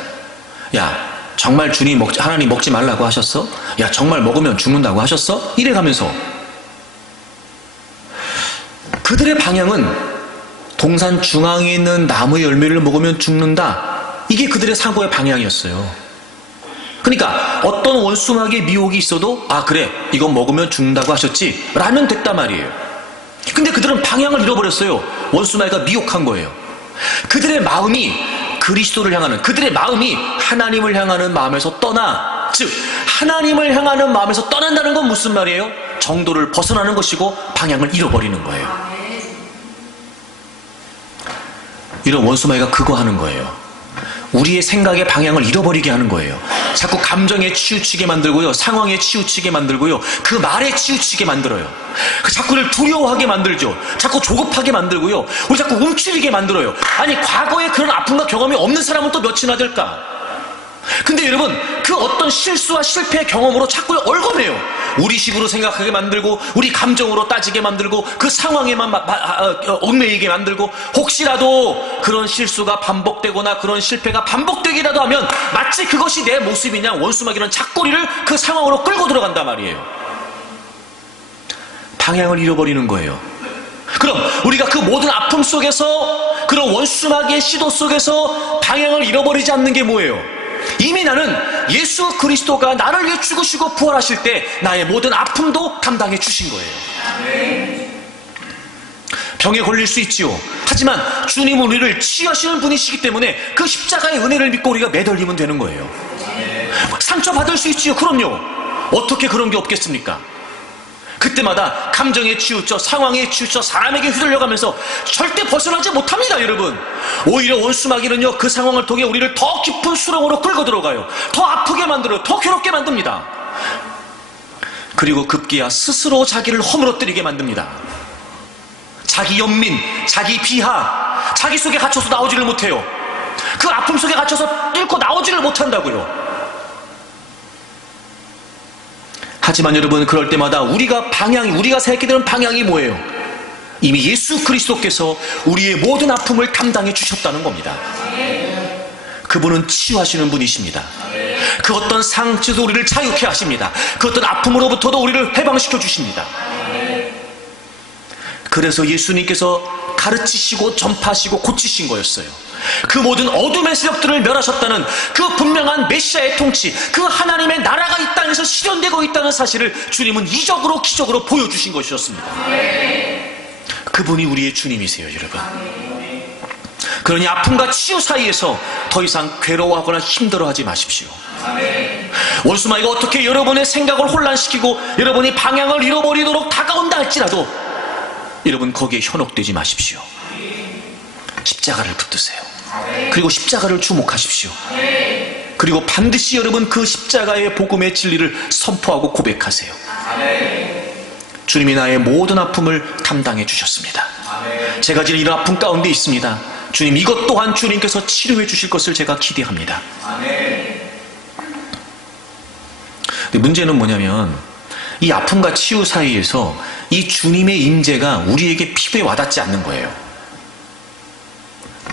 야, 정말 하나님 먹지 말라고 하셨어? 야, 정말 먹으면 죽는다고 하셨어? 이래가면서 그들의 방향은 동산 중앙에 있는 나무의 열매를 먹으면 죽는다, 이게 그들의 사고의 방향이었어요. 그러니까 어떤 원수마귀의 미혹이 있어도 아, 그래, 이건 먹으면 죽는다고 하셨지 라면 됐단 말이에요. 근데 그들은 방향을 잃어버렸어요. 원수마귀가 미혹한 거예요. 그들의 마음이 그리스도를 향하는, 그들의 마음이 하나님을 향하는 마음에서 떠나, 즉 하나님을 향하는 마음에서 떠난다는 건 무슨 말이에요? 정도를 벗어나는 것이고 방향을 잃어버리는 거예요. 이런 원수마귀가 그거 하는 거예요. 우리의 생각의 방향을 잃어버리게 하는 거예요. 자꾸 감정에 치우치게 만들고요, 상황에 치우치게 만들고요, 그 말에 치우치게 만들어요. 자꾸 우리를 두려워하게 만들죠. 자꾸 조급하게 만들고요, 우리 자꾸 움츠리게 만들어요. 아니, 과거에 그런 아픔과 경험이 없는 사람은 또 몇이나 될까? 근데 여러분, 그 어떤 실수와 실패의 경험으로 자꾸 얽어내요. 우리 식으로 생각하게 만들고, 우리 감정으로 따지게 만들고, 그 상황에만 얽매이게 만들고, 혹시라도 그런 실수가 반복되거나 그런 실패가 반복되기라도 하면 마치 그것이 내 모습이냐, 원수마귀는 자꾸 우리를 그 상황으로 끌고 들어간단 말이에요. 방향을 잃어버리는 거예요. 그럼 우리가 그 모든 아픔 속에서, 그런 원수마귀의 시도 속에서 방향을 잃어버리지 않는 게 뭐예요? 이미 나는 예수 그리스도가 나를 위해 죽으시고 부활하실 때 나의 모든 아픔도 담당해 주신 거예요. 병에 걸릴 수 있지요. 하지만 주님은 우리를 치유하시는 분이시기 때문에 그 십자가의 은혜를 믿고 우리가 매달리면 되는 거예요. 상처받을 수 있지요. 그럼요. 어떻게 그런 게 없겠습니까? 그때마다 감정에 치우쳐, 상황에 치우쳐, 사람에게 휘둘려가면서 절대 벗어나지 못합니다, 여러분. 오히려 원수마귀는요, 그 상황을 통해 우리를 더 깊은 수렁으로 끌고 들어가요. 더 아프게 만들어요. 더 괴롭게 만듭니다. 그리고 급기야 스스로 자기를 허물어뜨리게 만듭니다. 자기 연민, 자기 비하, 자기 속에 갇혀서 나오지를 못해요. 그 아픔 속에 갇혀서 뚫고 나오지를 못한다고요. 하지만 여러분, 그럴 때마다 우리가 생각하게 되는 방향이 뭐예요? 이미 예수 그리스도께서 우리의 모든 아픔을 담당해 주셨다는 겁니다. 그분은 치유하시는 분이십니다. 그 어떤 상처도 우리를 자유케 하십니다. 그 어떤 아픔으로부터도 우리를 해방시켜 주십니다. 그래서 예수님께서 가르치시고 전파하시고 고치신 거였어요. 그 모든 어둠의 세력들을 멸하셨다는 그 분명한 메시아의 통치, 그 하나님의 나라가 이 땅에서 실현되고 있다는 사실을 주님은 이적으로 기적으로 보여주신 것이었습니다. 그분이 우리의 주님이세요, 여러분. 그러니 아픔과 치유 사이에서 더 이상 괴로워하거나 힘들어하지 마십시오. 원수마귀가 어떻게 여러분의 생각을 혼란시키고 여러분이 방향을 잃어버리도록 다가온다 할지라도 여러분, 거기에 현혹되지 마십시오. 십자가를 붙드세요. 그리고 십자가를 주목하십시오. 그리고 반드시 여러분 그 십자가의 복음의 진리를 선포하고 고백하세요. 주님이 나의 모든 아픔을 담당해 주셨습니다. 제가 지금 이런 아픔 가운데 있습니다. 주님, 이것 또한 주님께서 치료해 주실 것을 제가 기대합니다. 근데 문제는 뭐냐면 이 아픔과 치유 사이에서 이 주님의 임재가 우리에게 피부에 와닿지 않는 거예요.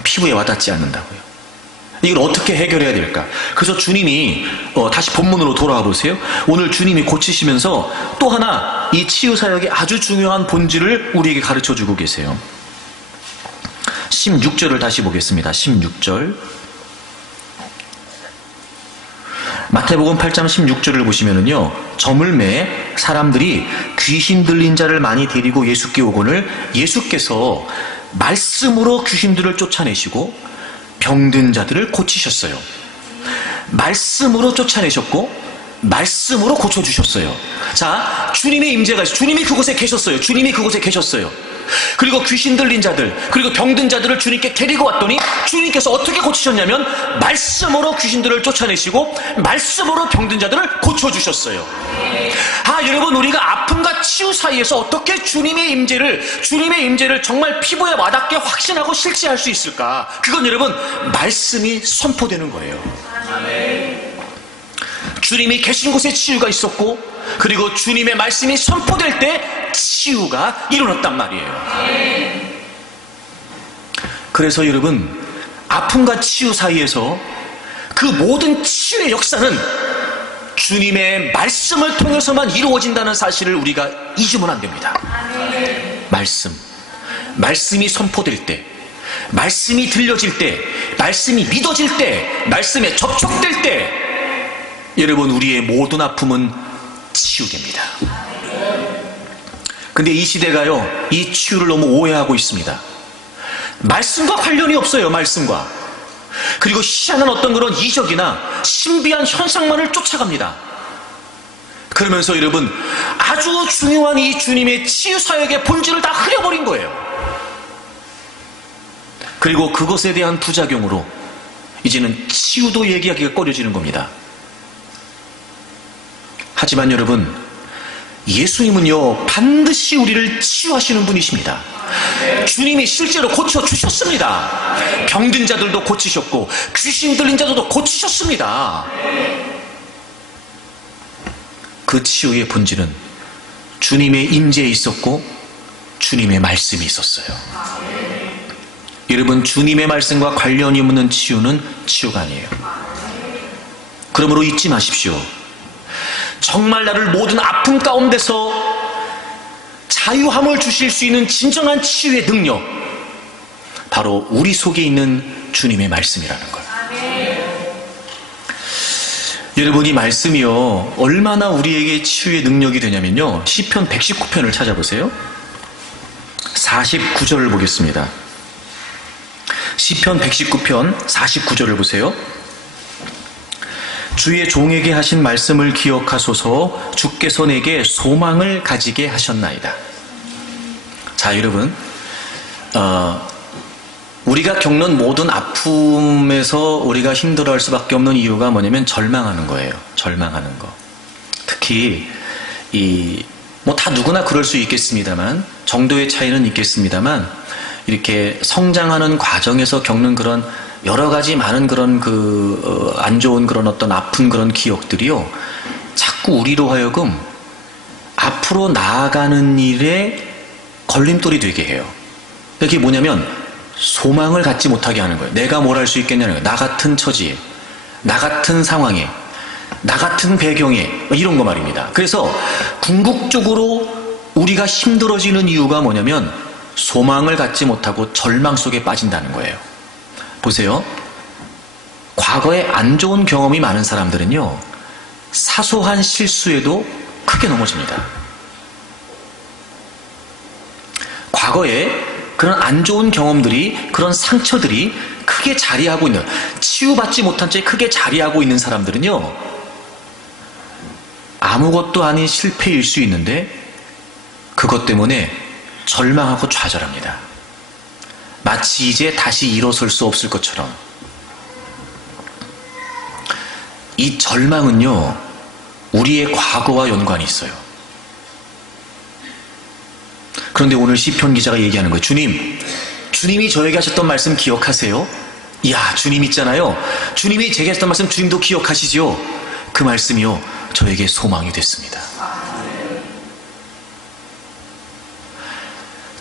피부에 와닿지 않는다고요. 이걸 어떻게 해결해야 될까? 그래서 주님이 다시 본문으로 돌아와 보세요. 오늘 주님이 고치시면서 또 하나 이 치유 사역의 아주 중요한 본질을 우리에게 가르쳐 주고 계세요. 16절을 다시 보겠습니다. 16절. 마태복음 8장 16절을 보시면은요, 저물매 사람들이 귀신 들린 자를 많이 데리고 예수께 오거늘 예수께서 말씀으로 귀신들을 쫓아내시고 병든 자들을 고치셨어요. 말씀으로 쫓아내셨고 말씀으로 고쳐주셨어요. 자, 주님의 임재가 있어요. 주님이 그곳에 계셨어요. 주님이 그곳에 계셨어요. 그리고 귀신 들린 자들, 그리고 병든 자들을 주님께 데리고 왔더니 주님께서 어떻게 고치셨냐면 말씀으로 귀신들을 쫓아내시고 말씀으로 병든 자들을 고쳐주셨어요. 여러분, 우리가 아픔과 치유 사이에서 어떻게 주님의 임재를 정말 피부에 와닿게 확신하고 실체할 수 있을까? 그건 여러분, 말씀이 선포되는 거예요. 주님이 계신 곳에 치유가 있었고, 그리고 주님의 말씀이 선포될 때 치유가 일어났단 말이에요. 그래서 여러분, 아픔과 치유 사이에서 그 모든 치유의 역사는 주님의 말씀을 통해서만 이루어진다는 사실을 우리가 잊으면 안 됩니다. 말씀이 선포될 때, 말씀이 들려질 때, 말씀이 믿어질 때, 말씀에 접촉될 때, 여러분, 우리의 모든 아픔은 치유됩니다. 근데 이 시대가요, 이 치유를 너무 오해하고 있습니다. 말씀과 관련이 없어요. 말씀과. 그리고 희한한 어떤 그런 이적이나 신비한 현상만을 쫓아갑니다. 그러면서 여러분, 아주 중요한 이 주님의 치유 사역의 본질을 다 흐려버린 거예요. 그리고 그것에 대한 부작용으로 이제는 치유도 얘기하기가 꺼려지는 겁니다. 하지만 여러분, 예수님은요, 반드시 우리를 치유하시는 분이십니다. 주님이 실제로 고쳐주셨습니다. 병든 자들도 고치셨고 귀신 들린 자들도 고치셨습니다. 그 치유의 본질은 주님의 임재에 있었고 주님의 말씀이 있었어요. 여러분, 주님의 말씀과 관련이 없는 치유는 치유가 아니에요. 그러므로 잊지 마십시오. 정말 나를 모든 아픔 가운데서 자유함을 주실 수 있는 진정한 치유의 능력, 바로 우리 속에 있는 주님의 말씀이라는 걸. 여러분, 이 말씀이요, 얼마나 우리에게 치유의 능력이 되냐면요, 시편 119편을 찾아보세요. 49절을 보겠습니다. 시편 119편 49절을 보세요. 주의 종에게 하신 말씀을 기억하소서. 주께서 내게 소망을 가지게 하셨나이다. 자, 여러분, 우리가 겪는 모든 아픔에서 우리가 힘들어할 수밖에 없는 이유가 뭐냐면 절망하는 거예요. 절망하는 거. 특히 뭐 다 누구나 그럴 수 있겠습니다만, 정도의 차이는 있겠습니다만, 이렇게 성장하는 과정에서 겪는 그런 여러 가지 많은 그런 안 좋은 그런 어떤 아픈 그런 기억들이요, 자꾸 우리로 하여금 앞으로 나아가는 일에 걸림돌이 되게 해요. 이게 뭐냐면 소망을 갖지 못하게 하는 거예요. 내가 뭘 할 수 있겠냐는 거예요. 나 같은 처지에, 나 같은 상황에, 나 같은 배경에, 이런 거 말입니다. 그래서 궁극적으로 우리가 힘들어지는 이유가 뭐냐면 소망을 갖지 못하고 절망 속에 빠진다는 거예요. 보세요. 과거에 안 좋은 경험이 많은 사람들은요, 사소한 실수에도 크게 넘어집니다. 과거에 그런 안 좋은 경험들이, 그런 상처들이 크게 자리하고 있는, 치유받지 못한 채 크게 자리하고 있는 사람들은요, 아무것도 아닌 실패일 수 있는데 그것 때문에 절망하고 좌절합니다. 마치 이제 다시 일어설 수 없을 것처럼. 이 절망은요, 우리의 과거와 연관이 있어요. 그런데 오늘 시편 기자가 얘기하는 거예요. 주님, 주님이 저에게 하셨던 말씀 기억하세요? 이야, 주님 있잖아요. 주님이 제게 하셨던 말씀 주님도 기억하시죠? 그 말씀이요, 저에게 소망이 됐습니다.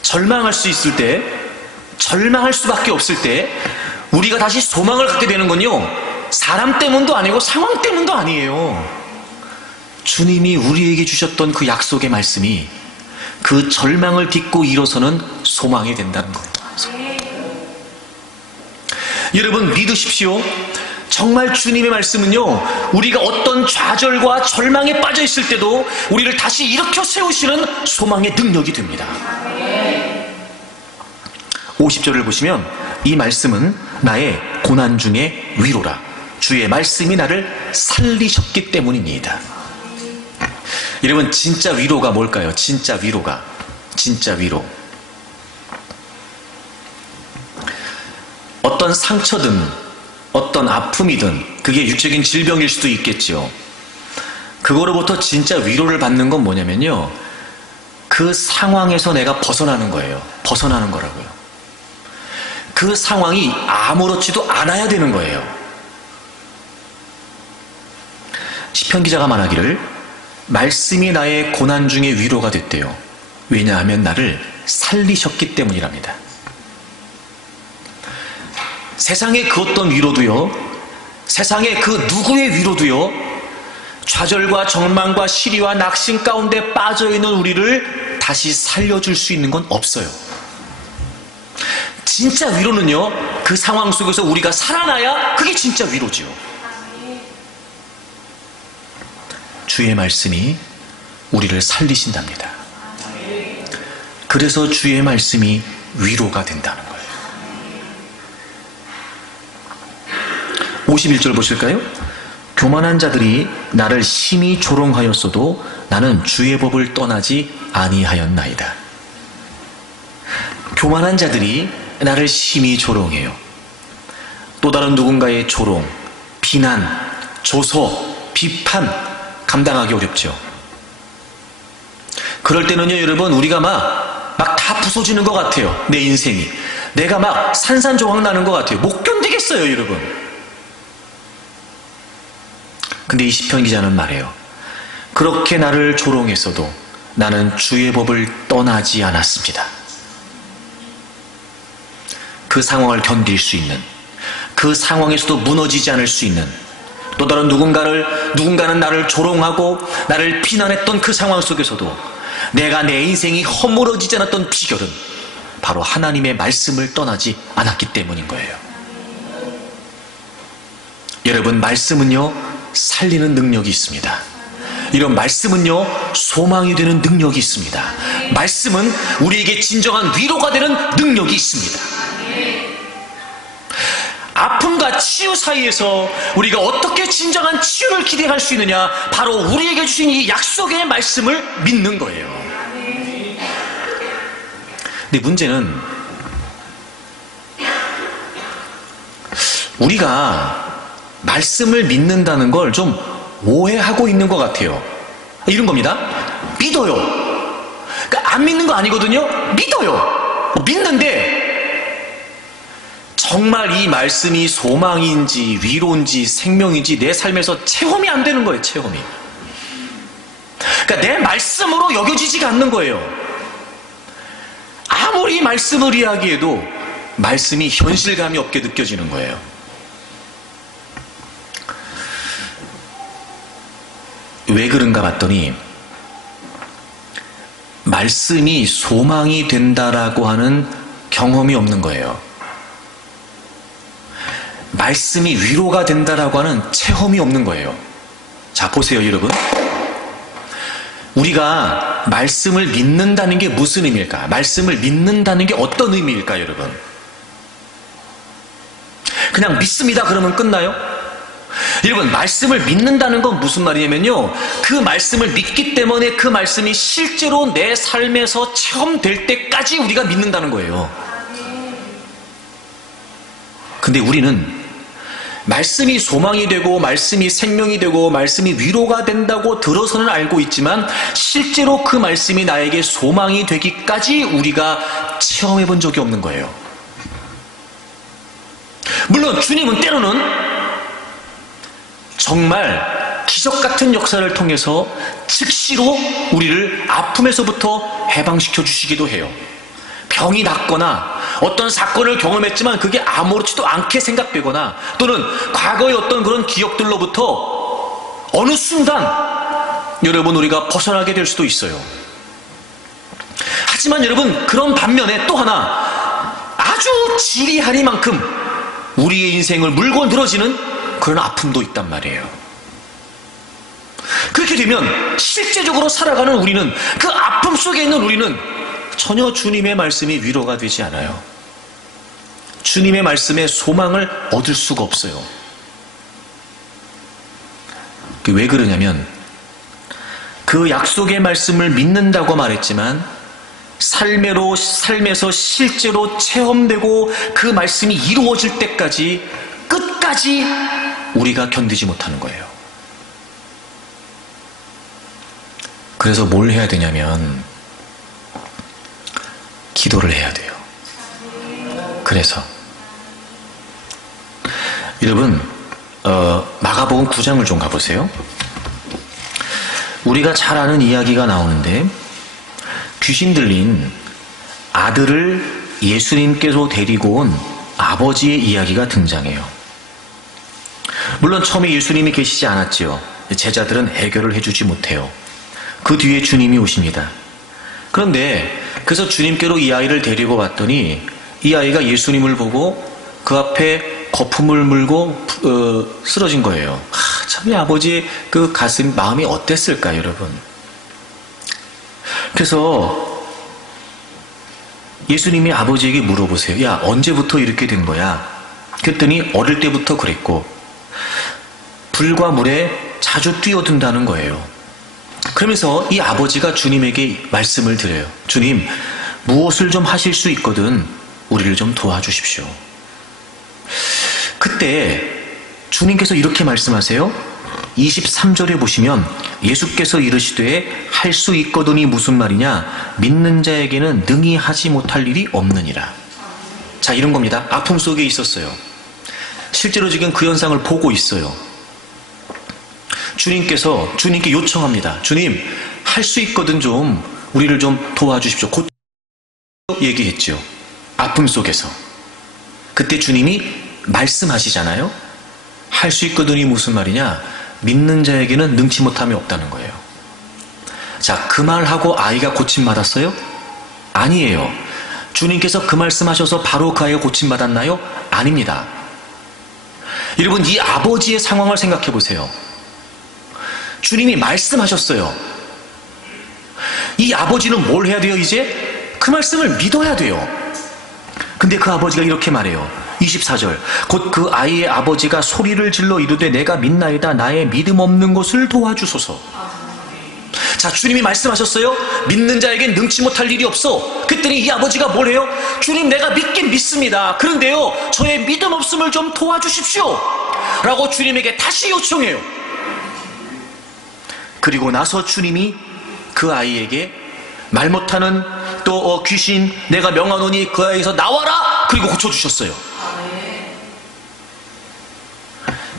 절망할 수 있을 때, 절망할 수밖에 없을 때 우리가 다시 소망을 갖게 되는 건요, 사람 때문도 아니고 상황 때문도 아니에요. 주님이 우리에게 주셨던 그 약속의 말씀이 그 절망을 딛고 일어서는 소망이 된다는 거예요. 여러분 믿으십시오. 정말 주님의 말씀은요, 우리가 어떤 좌절과 절망에 빠져 있을 때도 우리를 다시 일으켜 세우시는 소망의 능력이 됩니다. 50절을 보시면 이 말씀은 나의 고난 중에 위로라. 주의 말씀이 나를 살리셨기 때문입니다. 여러분 진짜 위로가 뭘까요? 진짜 위로가, 진짜 위로. 어떤 상처든 어떤 아픔이든 그게 육적인 질병일 수도 있겠죠. 그거로부터 진짜 위로를 받는 건 뭐냐면요, 그 상황에서 내가 벗어나는 거예요. 벗어나는 거라고요. 그 상황이 아무렇지도 않아야 되는 거예요. 시편 기자가 말하기를 말씀이 나의 고난 중에 위로가 됐대요. 왜냐하면 나를 살리셨기 때문이랍니다. 세상의 그 어떤 위로도요, 세상의 그 누구의 위로도요, 좌절과 절망과 시리와 낙심 가운데 빠져있는 우리를 다시 살려줄 수 있는 건 없어요. 진짜 위로는요, 그 상황 속에서 우리가 살아나야 그게 진짜 위로지요. 주의 말씀이 우리를 살리신답니다. 그래서 주의 말씀이 위로가 된다는 거예요. 51절 보실까요? 교만한 자들이 나를 심히 조롱하였어도 나는 주의 법을 떠나지 아니하였나이다. 교만한 자들이 나를 심히 조롱해요. 또 다른 누군가의 조롱, 비난, 조소, 비판 감당하기 어렵죠. 그럴 때는요, 여러분, 우리가 막 다 부서지는 것 같아요. 내 인생이. 내가 막 산산조각 나는 것 같아요. 못 견디겠어요, 여러분. 근데 이 시편 기자는 말해요. 그렇게 나를 조롱했어도 나는 주의 법을 떠나지 않았습니다. 그 상황을 견딜 수 있는, 그 상황에서도 무너지지 않을 수 있는, 또 다른 누군가는 나를 조롱하고 나를 비난했던 그 상황 속에서도 내가 내 인생이 허물어지지 않았던 비결은 바로 하나님의 말씀을 떠나지 않았기 때문인 거예요. 여러분, 말씀은요, 살리는 능력이 있습니다. 이런 말씀은요, 소망이 되는 능력이 있습니다. 말씀은 우리에게 진정한 위로가 되는 능력이 있습니다. 아픔과 치유 사이에서 우리가 어떻게 진정한 치유를 기대할 수 있느냐, 바로 우리에게 주신 이 약속의 말씀을 믿는 거예요. 근데 문제는 우리가 말씀을 믿는다는 걸 좀 오해하고 있는 것 같아요. 이런 겁니다. 믿어요. 그러니까 안 믿는 거 아니거든요. 믿어요. 믿는데 정말 이 말씀이 소망인지 위로인지 생명인지 내 삶에서 체험이 안 되는 거예요. 체험이. 그러니까 내 말씀으로 여겨지지가 않는 거예요. 아무리 말씀을 이야기해도 말씀이 현실감이 없게 느껴지는 거예요. 왜 그런가 봤더니 말씀이 소망이 된다라고 하는 경험이 없는 거예요. 말씀이 위로가 된다라고 하는 체험이 없는 거예요. 자, 보세요, 여러분. 우리가 말씀을 믿는다는 게 무슨 의미일까? 말씀을 믿는다는 게 어떤 의미일까, 여러분? 그냥 믿습니다 그러면 끝나요? 여러분, 말씀을 믿는다는 건 무슨 말이냐면요, 그 말씀을 믿기 때문에 그 말씀이 실제로 내 삶에서 체험될 때까지 우리가 믿는다는 거예요. 근데 우리는 말씀이 소망이 되고 말씀이 생명이 되고 말씀이 위로가 된다고 들어서는 알고 있지만 실제로 그 말씀이 나에게 소망이 되기까지 우리가 체험해 본 적이 없는 거예요. 물론 주님은 때로는 정말 기적 같은 역사를 통해서 즉시로 우리를 아픔에서부터 해방시켜 주시기도 해요. 병이 낫거나 어떤 사건을 경험했지만 그게 아무렇지도 않게 생각되거나 또는 과거의 어떤 그런 기억들로부터 어느 순간 여러분 우리가 벗어나게 될 수도 있어요. 하지만 여러분 그런 반면에 또 하나 아주 지리하니만큼 우리의 인생을 물고 늘어지는 그런 아픔도 있단 말이에요. 그렇게 되면 실제적으로 살아가는 우리는 그 아픔 속에 있는 우리는 전혀 주님의 말씀이 위로가 되지 않아요. 주님의 말씀에 소망을 얻을 수가 없어요. 왜 그러냐면 그 약속의 말씀을 믿는다고 말했지만 삶에서 실제로 체험되고 그 말씀이 이루어질 때까지 끝까지 우리가 견디지 못하는 거예요. 그래서 뭘 해야 되냐면 기도를 해야 돼요. 그래서 여러분 마가복음 9장을 좀 가보세요. 우리가 잘 아는 이야기가 나오는데 귀신 들린 아들을 예수님께서 데리고 온 아버지의 이야기가 등장해요. 물론 처음에 예수님이 계시지 않았지요. 제자들은 해결을 해주지 못해요. 그 뒤에 주님이 오십니다. 그런데 그래서 주님께로 이 아이를 데리고 왔더니 이 아이가 예수님을 보고 그 앞에 거품을 물고 쓰러진 거예요. 참 이 아버지의 그 마음이 어땠을까 여러분. 그래서 예수님이 아버지에게 물어보세요. 야, 언제부터 이렇게 된 거야? 그랬더니 어릴 때부터 그랬고 불과 물에 자주 뛰어든다는 거예요. 그러면서 이 아버지가 주님에게 말씀을 드려요. 주님, 무엇을 좀 하실 수 있거든 우리를 좀 도와주십시오. 그때 주님께서 이렇게 말씀하세요. 23절에 보시면 예수께서 이르시되 할 수 있거든이 무슨 말이냐? 믿는 자에게는 능히 하지 못할 일이 없느니라. 자, 이런 겁니다. 아픔 속에 있었어요. 실제로 지금 그 현상을 보고 있어요. 주님께 요청합니다. 주님, 할 수 있거든 좀 우리를 좀 도와주십시오. 곧 얘기했죠. 아픔 속에서. 그때 주님이 말씀하시잖아요. 할 수 있거든이 무슨 말이냐? 믿는 자에게는 능치 못함이 없다는 거예요. 자, 그 말하고 아이가 고침받았어요? 아니에요. 주님께서 그 말씀하셔서 바로 그 아이가 고침받았나요? 아닙니다. 여러분, 이 아버지의 상황을 생각해 보세요. 주님이 말씀하셨어요. 이 아버지는 뭘 해야 돼요, 이제? 그 말씀을 믿어야 돼요. 근데 그 아버지가 이렇게 말해요. 24절. 곧 그 아이의 아버지가 소리를 질러 이르되 내가 믿나이다. 나의 믿음 없는 것을 도와주소서. 자, 주님이 말씀하셨어요. 믿는 자에겐 능치 못할 일이 없어. 그랬더니 이 아버지가 뭘 해요? 주님, 내가 믿긴 믿습니다. 그런데요, 저의 믿음 없음을 좀 도와주십시오 라고 주님에게 다시 요청해요. 그리고 나서 주님이 그 아이에게 말 못하는 또 귀신 내가 명하노니 그 아이에서 나와라. 그리고 고쳐주셨어요.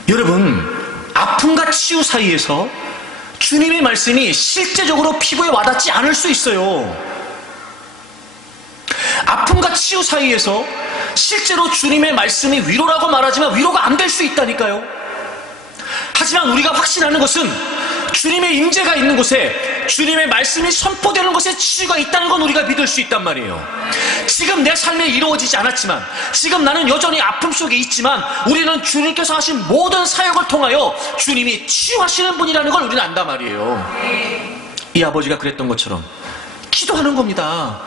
여러분, 아픔과 치유 사이에서 주님의 말씀이 실제적으로 피부에 와닿지 않을 수 있어요. 아픔과 치유 사이에서 실제로 주님의 말씀이 위로라고 말하지만 위로가 안 될 수 있다니까요. 하지만 우리가 확신하는 것은 주님의 임재가 있는 곳에 주님의 말씀이 선포되는 곳에 치유가 있다는 건 우리가 믿을 수 있단 말이에요. 지금 내 삶에 이루어지지 않았지만, 지금 나는 여전히 아픔 속에 있지만 우리는 주님께서 하신 모든 사역을 통하여 주님이 치유하시는 분이라는 걸 우리는 안단 말이에요. 이 아버지가 그랬던 것처럼 기도하는 겁니다.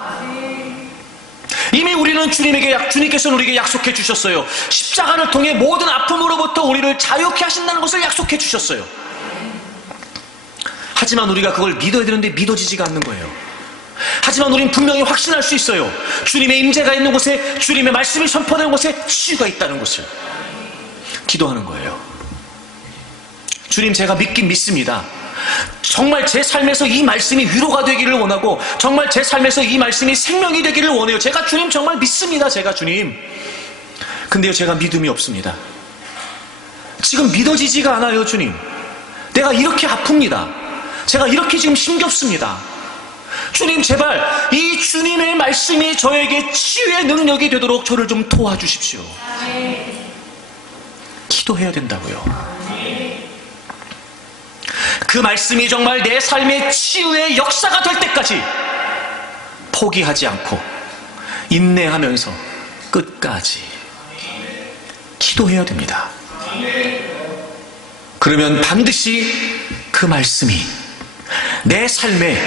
이미 우리는 주님께서는 우리에게 약속해 주셨어요. 십자가를 통해 모든 아픔으로부터 우리를 자유케 하신다는 것을 약속해 주셨어요. 하지만 우리가 그걸 믿어야 되는데 믿어지지가 않는 거예요. 하지만 우리는 분명히 확신할 수 있어요. 주님의 임재가 있는 곳에, 주님의 말씀이 선포되는 곳에 치유가 있다는 것을. 기도하는 거예요. 주님, 제가 믿긴 믿습니다. 정말 제 삶에서 이 말씀이 위로가 되기를 원하고 정말 제 삶에서 이 말씀이 생명이 되기를 원해요. 제가 주님 정말 믿습니다. 제가 주님. 근데요, 제가 믿음이 없습니다. 지금 믿어지지가 않아요, 주님. 내가 이렇게 아픕니다. 제가 이렇게 지금 힘겹습니다. 주님, 제발 이 주님의 말씀이 저에게 치유의 능력이 되도록 저를 좀 도와주십시오. 기도해야 된다고요. 그 말씀이 정말 내 삶의 치유의 역사가 될 때까지 포기하지 않고 인내하면서 끝까지 기도해야 됩니다. 그러면 반드시 그 말씀이 내 삶의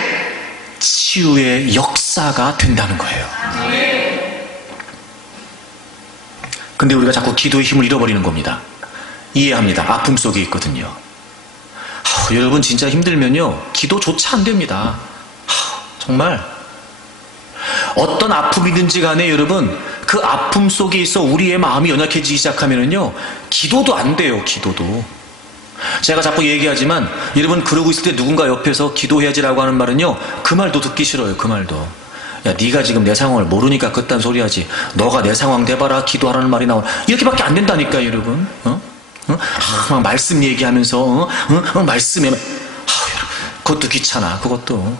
치유의 역사가 된다는 거예요. 근데 우리가 자꾸 기도의 힘을 잃어버리는 겁니다. 이해합니다. 아픔 속에 있거든요. 여러분, 진짜 힘들면요, 기도조차 안 됩니다. 정말 어떤 아픔이든지 간에 여러분, 그 아픔 속에 있어 우리의 마음이 연약해지기 시작하면은요, 기도도 안 돼요. 기도도. 제가 자꾸 얘기하지만 여러분, 그러고 있을 때 누군가 옆에서 기도해야지라고 하는 말은요, 그 말도 듣기 싫어요. 그 말도. 야, 네가 지금 내 상황을 모르니까 그딴 소리 하지. 너가 내 상황 대봐라. 기도하라는 말이 나와. 이렇게밖에 안 된다니까, 여러분. 막 말씀 얘기하면서 말씀에 여러분, 그것도 귀찮아. 그것도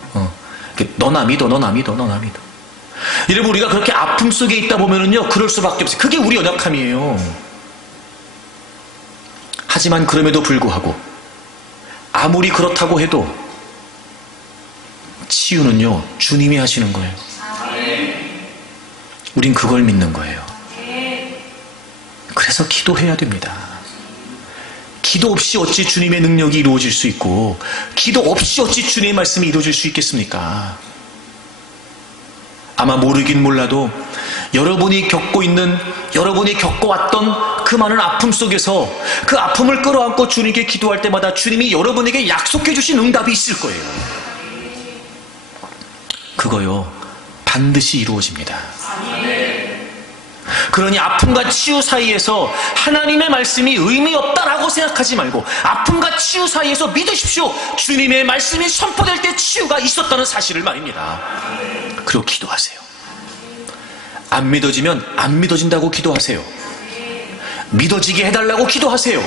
너나 믿어, 너나 믿어, 너나 믿어. 여러분, 우리가 그렇게 아픔 속에 있다 보면은요, 그럴 수밖에 없어요. 그게 우리 연약함이에요. 하지만 그럼에도 불구하고 아무리 그렇다고 해도 치유는요, 주님이 하시는 거예요. 우린 그걸 믿는 거예요. 그래서 기도해야 됩니다. 기도 없이 어찌 주님의 능력이 이루어질 수 있고, 기도 없이 어찌 주님의 말씀이 이루어질 수 있겠습니까? 아마 모르긴 몰라도 여러분이 겪어왔던 그 많은 아픔 속에서 그 아픔을 끌어안고 주님께 기도할 때마다 주님이 여러분에게 약속해 주신 응답이 있을 거예요. 그거요, 반드시 이루어집니다. 그러니 아픔과 치유 사이에서 하나님의 말씀이 의미 없다라고 생각하지 말고, 아픔과 치유 사이에서 믿으십시오. 주님의 말씀이 선포될 때 치유가 있었다는 사실을 말입니다. 그리고 기도하세요. 안 믿어지면 안 믿어진다고 기도하세요. 믿어지게 해달라고 기도하세요.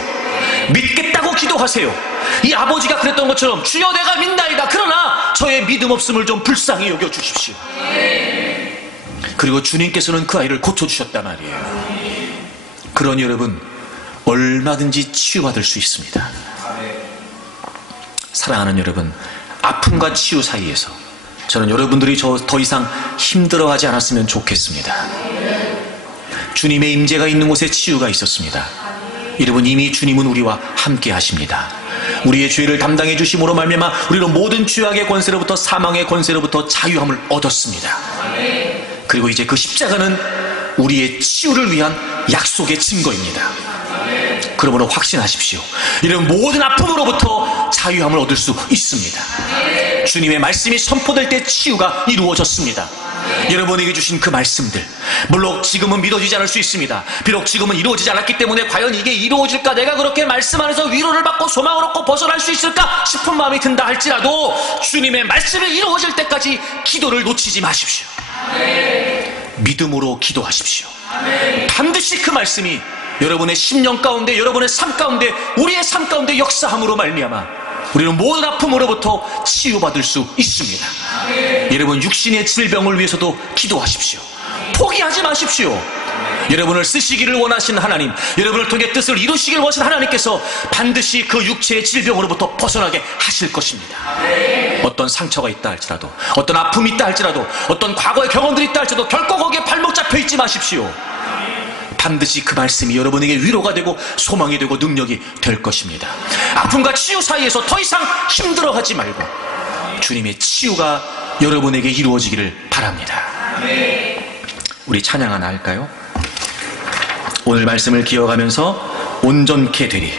믿겠다고 기도하세요. 이 아버지가 그랬던 것처럼, 주여 내가 믿나이다. 그러나 저의 믿음 없음을 좀 불쌍히 여겨주십시오. 그리고 주님께서는 그 아이를 고쳐주셨단 말이에요. 그러니 여러분, 얼마든지 치유받을 수 있습니다. 사랑하는 여러분, 아픔과 치유 사이에서 저는 여러분들이 더 이상 힘들어하지 않았으면 좋겠습니다. 주님의 임재가 있는 곳에 치유가 있었습니다. 여러분, 이미 주님은 우리와 함께 하십니다. 우리의 죄를 담당해 주심으로 말미암아 우리는 모든 죄악의 권세로부터, 사망의 권세로부터 자유함을 얻었습니다. 그리고 이제 그 십자가는 우리의 치유를 위한 약속의 증거입니다. 그러므로 확신하십시오. 이런 모든 아픔으로부터 자유함을 얻을 수 있습니다. 주님의 말씀이 선포될 때 치유가 이루어졌습니다. 여러분에게 주신 그 말씀들, 물론 지금은 믿어지지 않을 수 있습니다. 비록 지금은 이루어지지 않았기 때문에 과연 이게 이루어질까, 내가 그렇게 말씀 안에서 위로를 받고 소망을 얻고 벗어날 수 있을까 싶은 마음이 든다 할지라도 주님의 말씀이 이루어질 때까지 기도를 놓치지 마십시오. 믿음으로 기도하십시오. 반드시 그 말씀이 여러분의 심령 가운데, 여러분의 삶 가운데, 우리의 삶 가운데 역사함으로 말미암아 우리는 모든 아픔으로부터 치유받을 수 있습니다. 여러분, 육신의 질병을 위해서도 기도하십시오. 포기하지 마십시오. 여러분을 쓰시기를 원하시는 하나님, 여러분을 통해 뜻을 이루시기를 원하시는 하나님께서 반드시 그 육체의 질병으로부터 벗어나게 하실 것입니다. 어떤 상처가 있다 할지라도, 어떤 아픔이 있다 할지라도, 어떤 과거의 경험들이 있다 할지라도 결코 거기에 발목 잡혀 있지 마십시오. 반드시 그 말씀이 여러분에게 위로가 되고 소망이 되고 능력이 될 것입니다. 아픔과 치유 사이에서 더 이상 힘들어하지 말고 주님의 치유가 여러분에게 이루어지기를 바랍니다. 우리 찬양 하나 할까요? 오늘 말씀을 기억하면서 온전케 되리.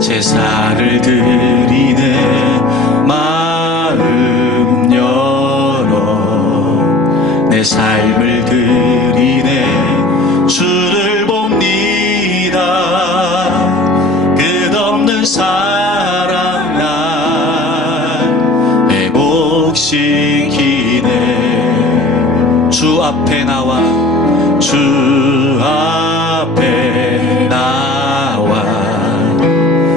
제사를 드리네 마음 열어 내 내 삶을 드리네 주를 봅니다. 끝없는 사랑 날 회복시키네. 주 앞에 나와 주 앞에 나와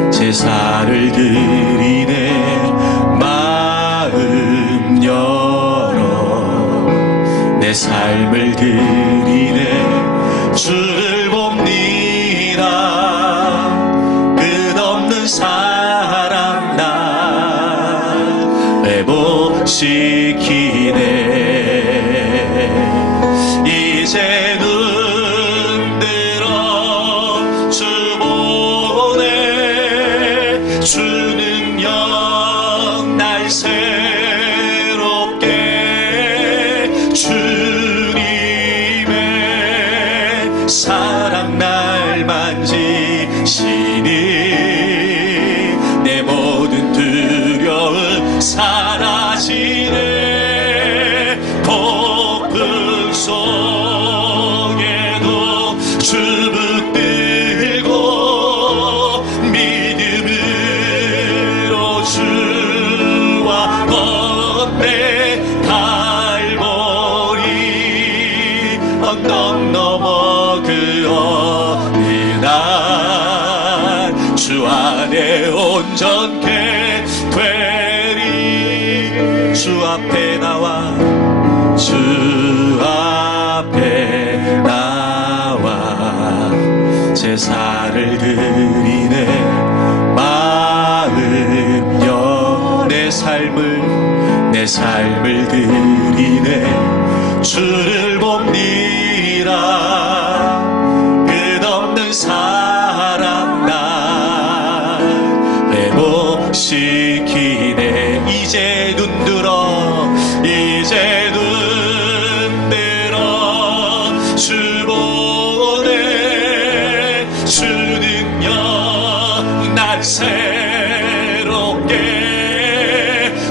제사를 드리네. 마음 열어 내 삶을 드리네 주를 봅니다. 끝없는 사랑 날 회복시키네. 이제 눈 들어 주 보네. 주 능력 날 새롭게 주님의 사랑 날 만지시니 내 모든 두려움 사라지네. 폭풍 속에도 주 붙들고 믿음으로 주와 걷네. 갈보리 언덕 넘어 그 어느 날 주 안에 온전케 되리. 주 앞에 나와 주 앞에 나와 제사를 드리네. 마음 여 내 삶을 드리네. 주를 봅니다. 끝없는 사랑 날 회복시키네. 이제 눈들어 주 보네. 주 능력 날 새롭게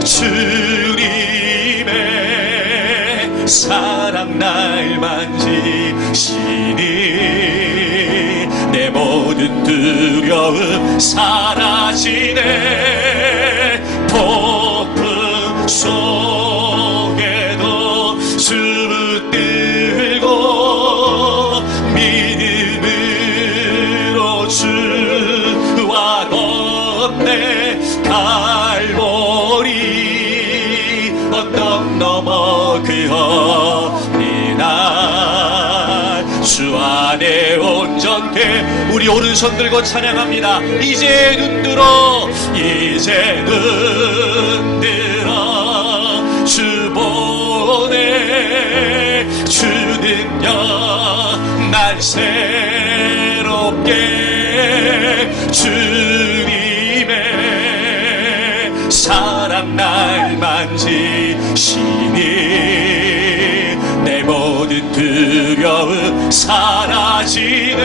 주님의 사랑 날 만지시니 내 모든 두려움 사라지네. 폭풍 속에도 주 붙들고 믿음으로 주와 걷네. 갈보리 언덕 넘어 그 어느 날 주 안에 온전케. 우리 오른손 들고 찬양합니다. 이제 눈들어 주 보네. 주 능력 날 새롭게 주님의 사랑 날 만지시니 내 모든 두려움 사라지네.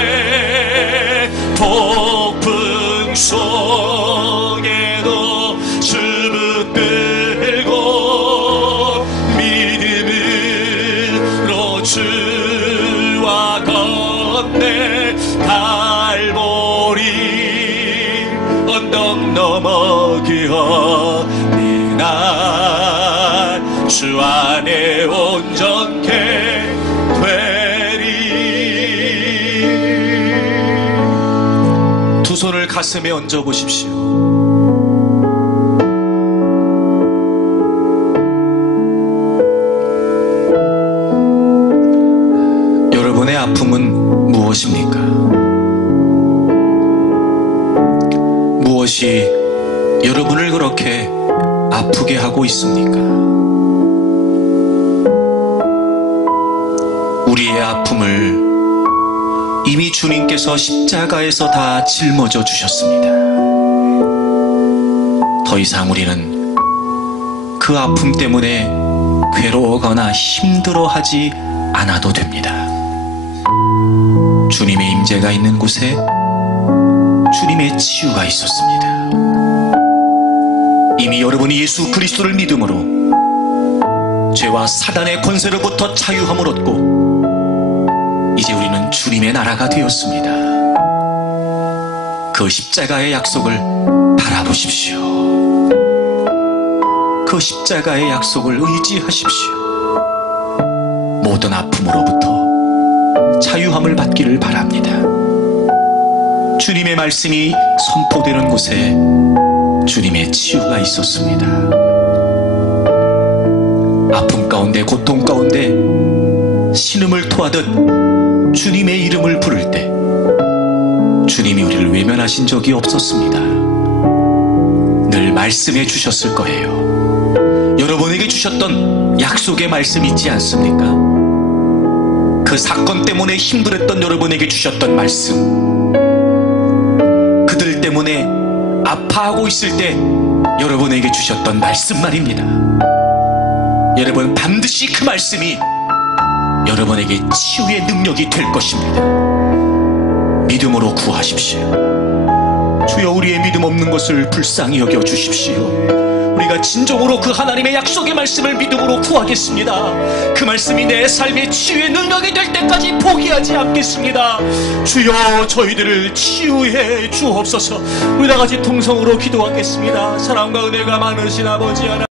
폭풍 속에도 주 붙들고 믿음으로 주와 걷네. 갈보리 언덕 넘어 그 어느 날 주 안에 온전케 되리. 두 손을 가슴에 얹어 보십시오. 여러분의 아픔은 무엇입니까? 무엇이 여러분을 그렇게 아프게 하고 있습니까? 우리의 아픔을 이미 주님께서 십자가에서 다 짊어져 주셨습니다. 더 이상 우리는 그 아픔 때문에 괴로워하거나 힘들어하지 않아도 됩니다. 주님의 임재가 있는 곳에 주님의 치유가 있었습니다. 이미 여러분이 예수 그리스도를 믿음으로 죄와 사단의 권세로부터 자유함을 얻고 이제 우리는 주님의 나라가 되었습니다. 그 십자가의 약속을 바라보십시오. 그 십자가의 약속을 의지하십시오. 모든 아픔으로부터 자유함을 받기를 바랍니다. 주님의 말씀이 선포되는 곳에 주님의 치유가 있었습니다. 아픔 가운데, 고통 가운데 신음을 토하듯 주님의 이름을 부를 때 주님이 우리를 외면하신 적이 없었습니다. 늘 말씀해 주셨을 거예요. 여러분에게 주셨던 약속의 말씀 있지 않습니까? 그 사건 때문에 힘들었던 여러분에게 주셨던 말씀, 그들 때문에 아파하고 있을 때 여러분에게 주셨던 말씀 말입니다. 여러분, 반드시 그 말씀이 여러분에게 치유의 능력이 될 것입니다. 믿음으로 구하십시오. 주여, 우리의 믿음 없는 것을 불쌍히 여겨 주십시오. 우리가 진정으로 그 하나님의 약속의 말씀을 믿음으로 구하겠습니다. 그 말씀이 내 삶의 치유의 능력이 될 때까지 포기하지 않겠습니다. 주여, 저희들을 치유해 주옵소서. 우리 다 같이 통성으로 기도하겠습니다. 사랑과 은혜가 많으신 아버지 하나님,